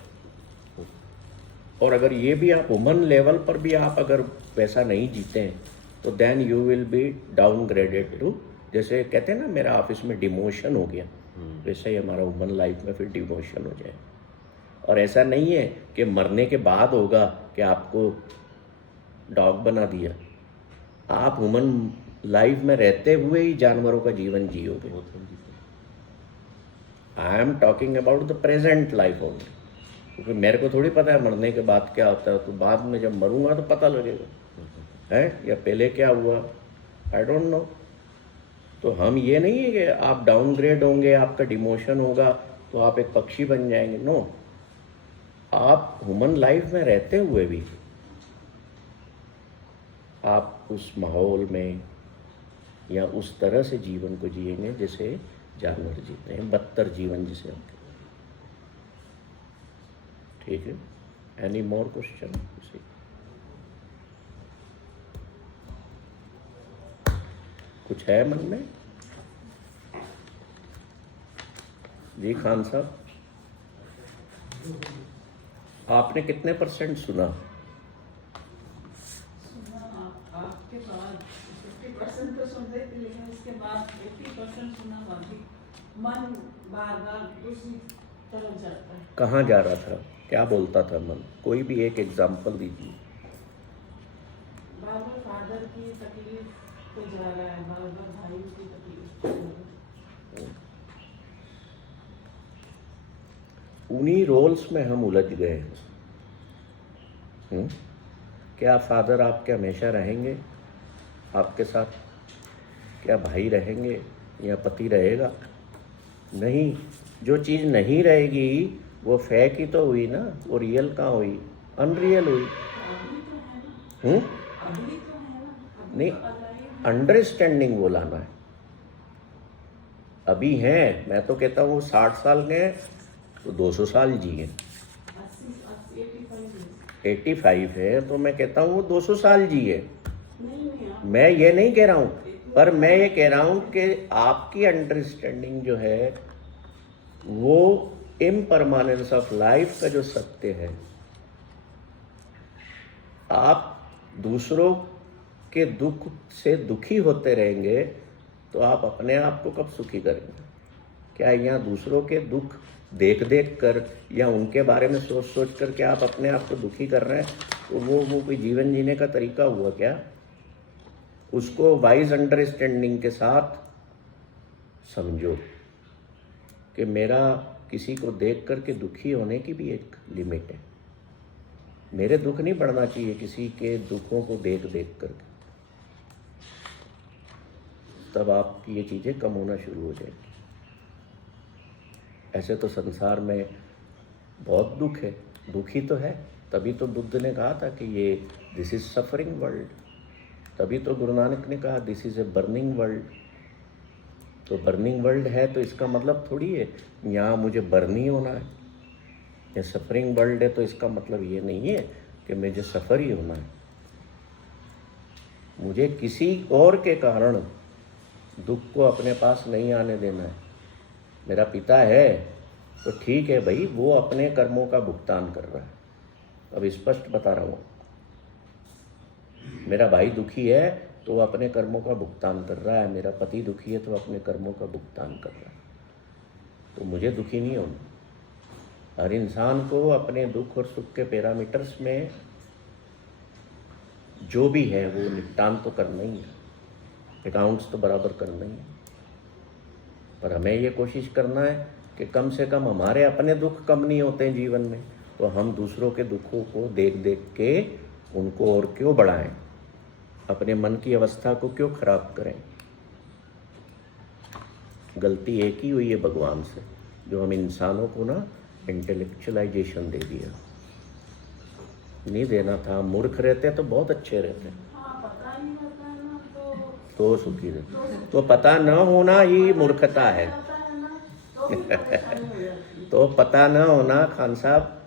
और अगर ये भी आप ह्यूमन लेवल पर भी आप अगर वैसा नहीं जीते हैं तो then you will be downgraded to जैसे कहते हैं ना मेरा ऑफिस में डिमोशन हो गया, वैसे ही हमारा ह्यूमन लाइफ में फिर डिमोशन हो जाए। और ऐसा नहीं है कि मरने के बाद होगा कि आपको डॉग बना दिया, आप ह्यूमन लाइफ में रहते हुए ही जानवरों का जीवन जियोगे। I am talking about the present life only, क्योंकि मेरे को थोड़ी पता है मरने के बाद क्या होता है, तो बाद में जब मरूंगा तो पता लगेगा है, या पहले क्या हुआ, आई डोंट नो। तो हम ये नहीं है कि आप डाउनग्रेड होंगे, आपका डिमोशन होगा तो आप एक पक्षी बन जाएंगे, नो। आप ह्यूमन लाइफ में रहते हुए भी आप उस माहौल में या उस तरह से जीवन को जिएंगे जैसे जानवर जीते हैं, बदतर जीवन जिसे हम कहते हैं। ठीक है, एनी मोर क्वेश्चन? कुछ है मन में? जी खान साहब, आपने कितने % सुना? आपके बाद 50% तो सुन रही थी, लेकिन उसके बाद 80% सुना, बाकी मन बार बार उसी तरफ जाता है। कहाँ जा रहा था, क्या बोलता था मन? कोई भी एक एग्जाम्पल दीजिए। बार बार फादर की तकलीफ पे जा रहा है, बार बार भाई की तकलीफ पे जा रहा है। उन्हीं रोल्स में हम उलझ गए। क्या फादर आपके हमेशा रहेंगे आपके साथ? क्या भाई रहेंगे या पति रहेगा? नहीं, जो चीज़ नहीं रहेगी वो फेक ही तो हुई ना, वो रियल कहाँ हुई, अनरियल हुई। नहीं, अंडरस्टैंडिंग वो लाना है। अभी हैं, मैं तो कहता हूँ 60 साल के हैं तो 200 साल जिए, 85 है तो मैं कहता हूँ वो 200 साल जिए। मैं ये नहीं कह रहा हूँ, पर मैं ये कह रहा हूँ कि आपकी अंडरस्टैंडिंग जो है वो इम्परमानेंस ऑफ लाइफ का जो सत्य है, आप दूसरों के दुख से दुखी होते रहेंगे तो आप अपने आप को कब सुखी करेंगे? क्या यहाँ दूसरों के दुख देख देख कर या उनके बारे में सोच सोच कर क्या आप अपने आप को दुखी कर रहे हैं? तो वो कोई जीवन जीने का तरीका हुआ क्या? उसको वाइज अंडरस्टैंडिंग के साथ समझो कि मेरा किसी को देख कर के दुखी होने की भी एक लिमिट है। मेरे दुख नहीं बढ़ना चाहिए किसी के दुखों को देख देख कर, तब आपकी ये चीज़ें कम होना शुरू हो जाएगी। ऐसे तो संसार में बहुत दुख है, दुखी तो है, तभी तो बुद्ध ने कहा था कि ये दिस इज सफरिंग वर्ल्ड, तभी तो गुरु नानक ने कहा this is a burning world. तो बर्निंग वर्ल्ड है तो इसका मतलब थोड़ी है यहाँ मुझे बर्न ही होना है। ये सफरिंग वर्ल्ड है तो इसका मतलब ये नहीं है कि मुझे सफ़र ही होना है। मुझे किसी और के कारण दुख को अपने पास नहीं आने देना है। मेरा पिता है तो ठीक है भाई, वो अपने कर्मों का भुगतान कर रहा है, अब स्पष्ट बता रहा हूँ। मेरा भाई दुखी है तो वो अपने कर्मों का भुगतान कर रहा है, मेरा पति दुखी है तो अपने कर्मों का भुगतान कर रहा है। तो मुझे दुखी नहीं होना। हर इंसान को अपने दुख और सुख के पैरामीटर्स में जो भी है वो निपटान तो करना ही है, अकाउंट्स तो बराबर करना ही है। पर हमें ये कोशिश करना है कि कम से कम हमारे अपने दुख कम नहीं होते हैं जीवन में, तो हम दूसरों के दुखों को देख देख के उनको और क्यों बढ़ाएं, अपने मन की अवस्था को क्यों खराब करें। गलती एक ही हुई है भगवान से, जो हम इंसानों को ना इंटेलेक्चुअलाइजेशन दे दिया। नहीं देना था, मूर्ख रहते तो बहुत अच्छे रहते, पता नहीं होता है ना तो सुखी रहते। तो पता न होना ही मूर्खता है। तो पता न होना, खान साहब,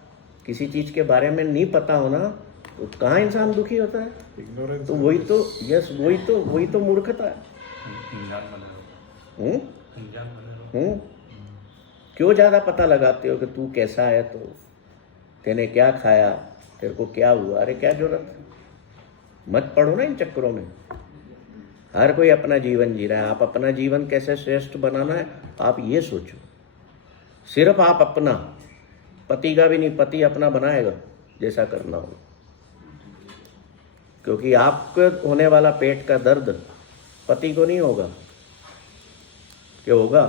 किसी चीज़ के बारे में नहीं पता होना तो कहाँ इंसान दुखी होता है? तो वही तो, यस, वही तो मूर्खता है। क्यों ज़्यादा पता लगाते हो कि तू कैसा है, तो तेने क्या खाया, तेरे को क्या हुआ? अरे क्या जरूरत है, मत पढ़ो ना इन चक्करों में। हर कोई अपना जीवन जी रहा है। आप अपना जीवन कैसे श्रेष्ठ बनाना है आप ये सोचो। सिर्फ आप अपना, पति का भी नहीं, पति अपना बनाएगा जैसा करना हो। क्योंकि आपको होने वाला पेट का दर्द पति को नहीं होगा, क्यों होगा?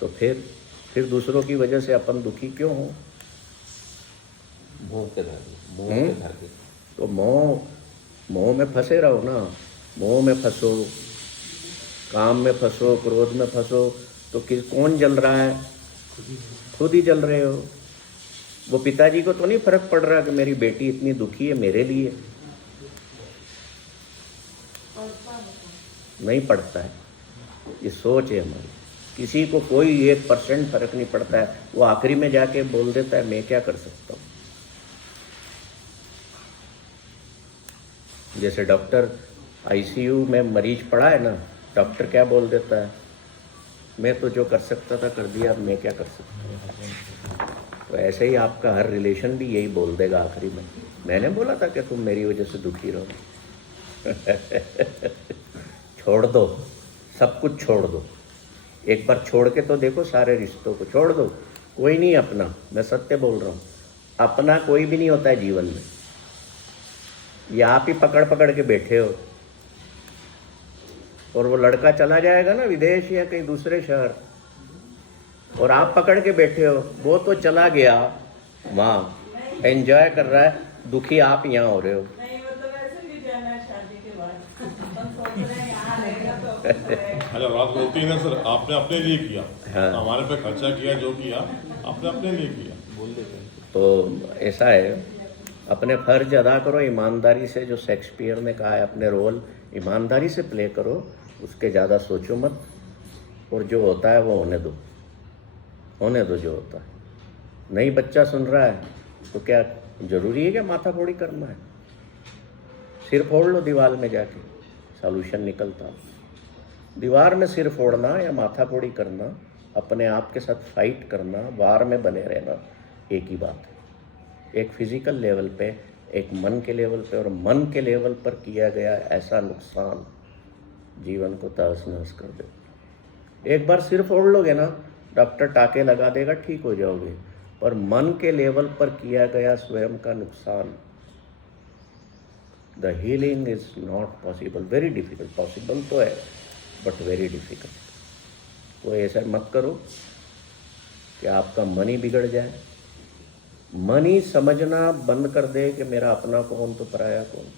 तो फिर दूसरों की वजह से अपन दुखी क्यों हो? मोह के धागे। तो मोह में फंसे रहो ना। मोह में फंसो, काम में फंसो, क्रोध में फंसो, तो कौन जल रहा है? खुद ही जल रहे हो। वो पिताजी को तो नहीं फर्क पड़ रहा कि मेरी बेटी इतनी दुखी है मेरे लिए, नहीं पड़ता है। ये सोच है हमारी। किसी को कोई 1% फर्क नहीं पड़ता है। वो आखिरी में जाके बोल देता है मैं क्या कर सकता हूँ। जैसे डॉक्टर आईसीयू में मरीज पड़ा है ना, डॉक्टर क्या बोल देता है? मैं तो जो कर सकता था कर दिया, अब मैं क्या कर सकता हूँ। तो ऐसे ही आपका हर रिलेशन भी यही बोल देगा आखिरी में, मैंने बोला था कि तुम मेरी वजह से दुखी रहो। छोड़ दो, सब कुछ छोड़ दो। एक बार छोड़ के तो देखो, सारे रिश्तों को छोड़ दो। कोई नहीं अपना, मैं सत्य बोल रहा हूँ। अपना कोई भी नहीं होता है जीवन में। ये आप ही पकड़ पकड़ के बैठे हो। और वो लड़का चला जाएगा ना विदेश या कहीं दूसरे शहर, और आप पकड़ के बैठे हो। वो तो चला गया, वहाँ एंजॉय कर रहा है, दुखी आप यहाँ हो रहे हो। नहीं, वो तो वैसे भी जाना है शादी के बाद। हम सोच रहे हैं यहाँ रहेगा तो अच्छा, बात बोलती है ना सर, आपने अपने लिए किया, हाँ। हमारे पे खर्चा किया, जो किया आपने अपने लिए किया। बोल देते हैं। तो ऐसा है, अपने फर्ज अदा करो ईमानदारी से। जो शेक्सपियर ने कहा है, अपने रोल ईमानदारी से प्ले करो, उसके ज़्यादा सोचो मत। और जो होता है वो होने दो, होने दो जो होता है। नहीं बच्चा सुन रहा है तो क्या जरूरी है कि माथा फोड़ी करना है? सिर फोड़ लो दीवार में जाके, सॉल्यूशन निकलता। दीवार में सिर फोड़ना या माथा फोड़ी करना, अपने आप के साथ फाइट करना, वार में बने रहना, एक ही बात है। एक फिजिकल लेवल पे, एक मन के लेवल पे, और मन के लेवल पर किया गया ऐसा नुकसान जीवन को तहस नहस कर दे। एक बार सिर फोड़ लोगे ना, डॉक्टर टाके लगा देगा, ठीक हो जाओगे। पर मन के लेवल पर किया गया स्वयं का नुकसान, the healing is not possible, very difficult. Possible तो है बट वेरी डिफिकल्ट। तो ऐसा मत करो कि आपका मन ही बिगड़ जाए। मन ही समझना बंद कर दे कि मेरा अपना कौन तो पराया कौन,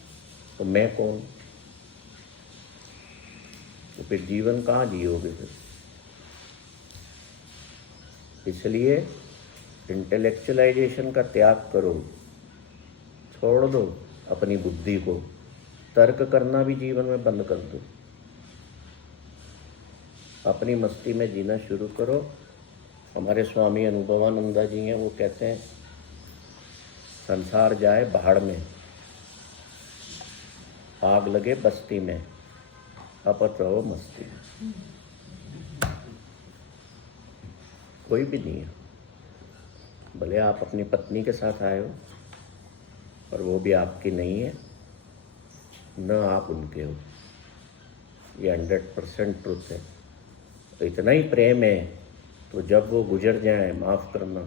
तो मैं कौन। तो फिर जीवन कहाँ जियोगे फिर? इसलिए इंटेलेक्चुअलाइजेशन का त्याग करो, छोड़ दो अपनी बुद्धि को। तर्क करना भी जीवन में बंद कर दो, अपनी मस्ती में जीना शुरू करो। हमारे स्वामी अनुभवानंदा जी हैं, वो कहते हैं संसार जाए भाड़ में, आग लगे बस्ती में, अपत रहो मस्ती में। कोई भी नहीं है, भले आप अपनी पत्नी के साथ आए हो पर वो भी आपकी नहीं है, न आप उनके हो। ये 100% ट्रुथ है। तो इतना ही प्रेम है, तो जब वो गुजर जाए माफ़ करना,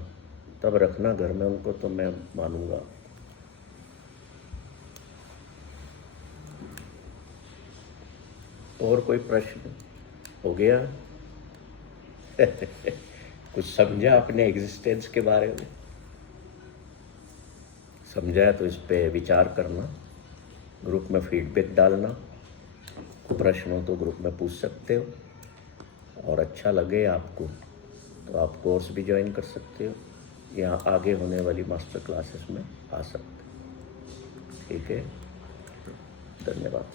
तब रखना घर में उनको, तो मैं मानूंगा। और कोई प्रश्न हो गया? कुछ समझा अपने एग्जिस्टेंस के बारे में? समझा है तो इस पे विचार करना, ग्रुप में फीडबैक डालना। प्रश्न हो तो ग्रुप में पूछ सकते हो, और अच्छा लगे आपको तो आप कोर्स भी ज्वाइन कर सकते हो, या आगे होने वाली मास्टर क्लासेस में आ सकते हो। ठीक है, धन्यवाद।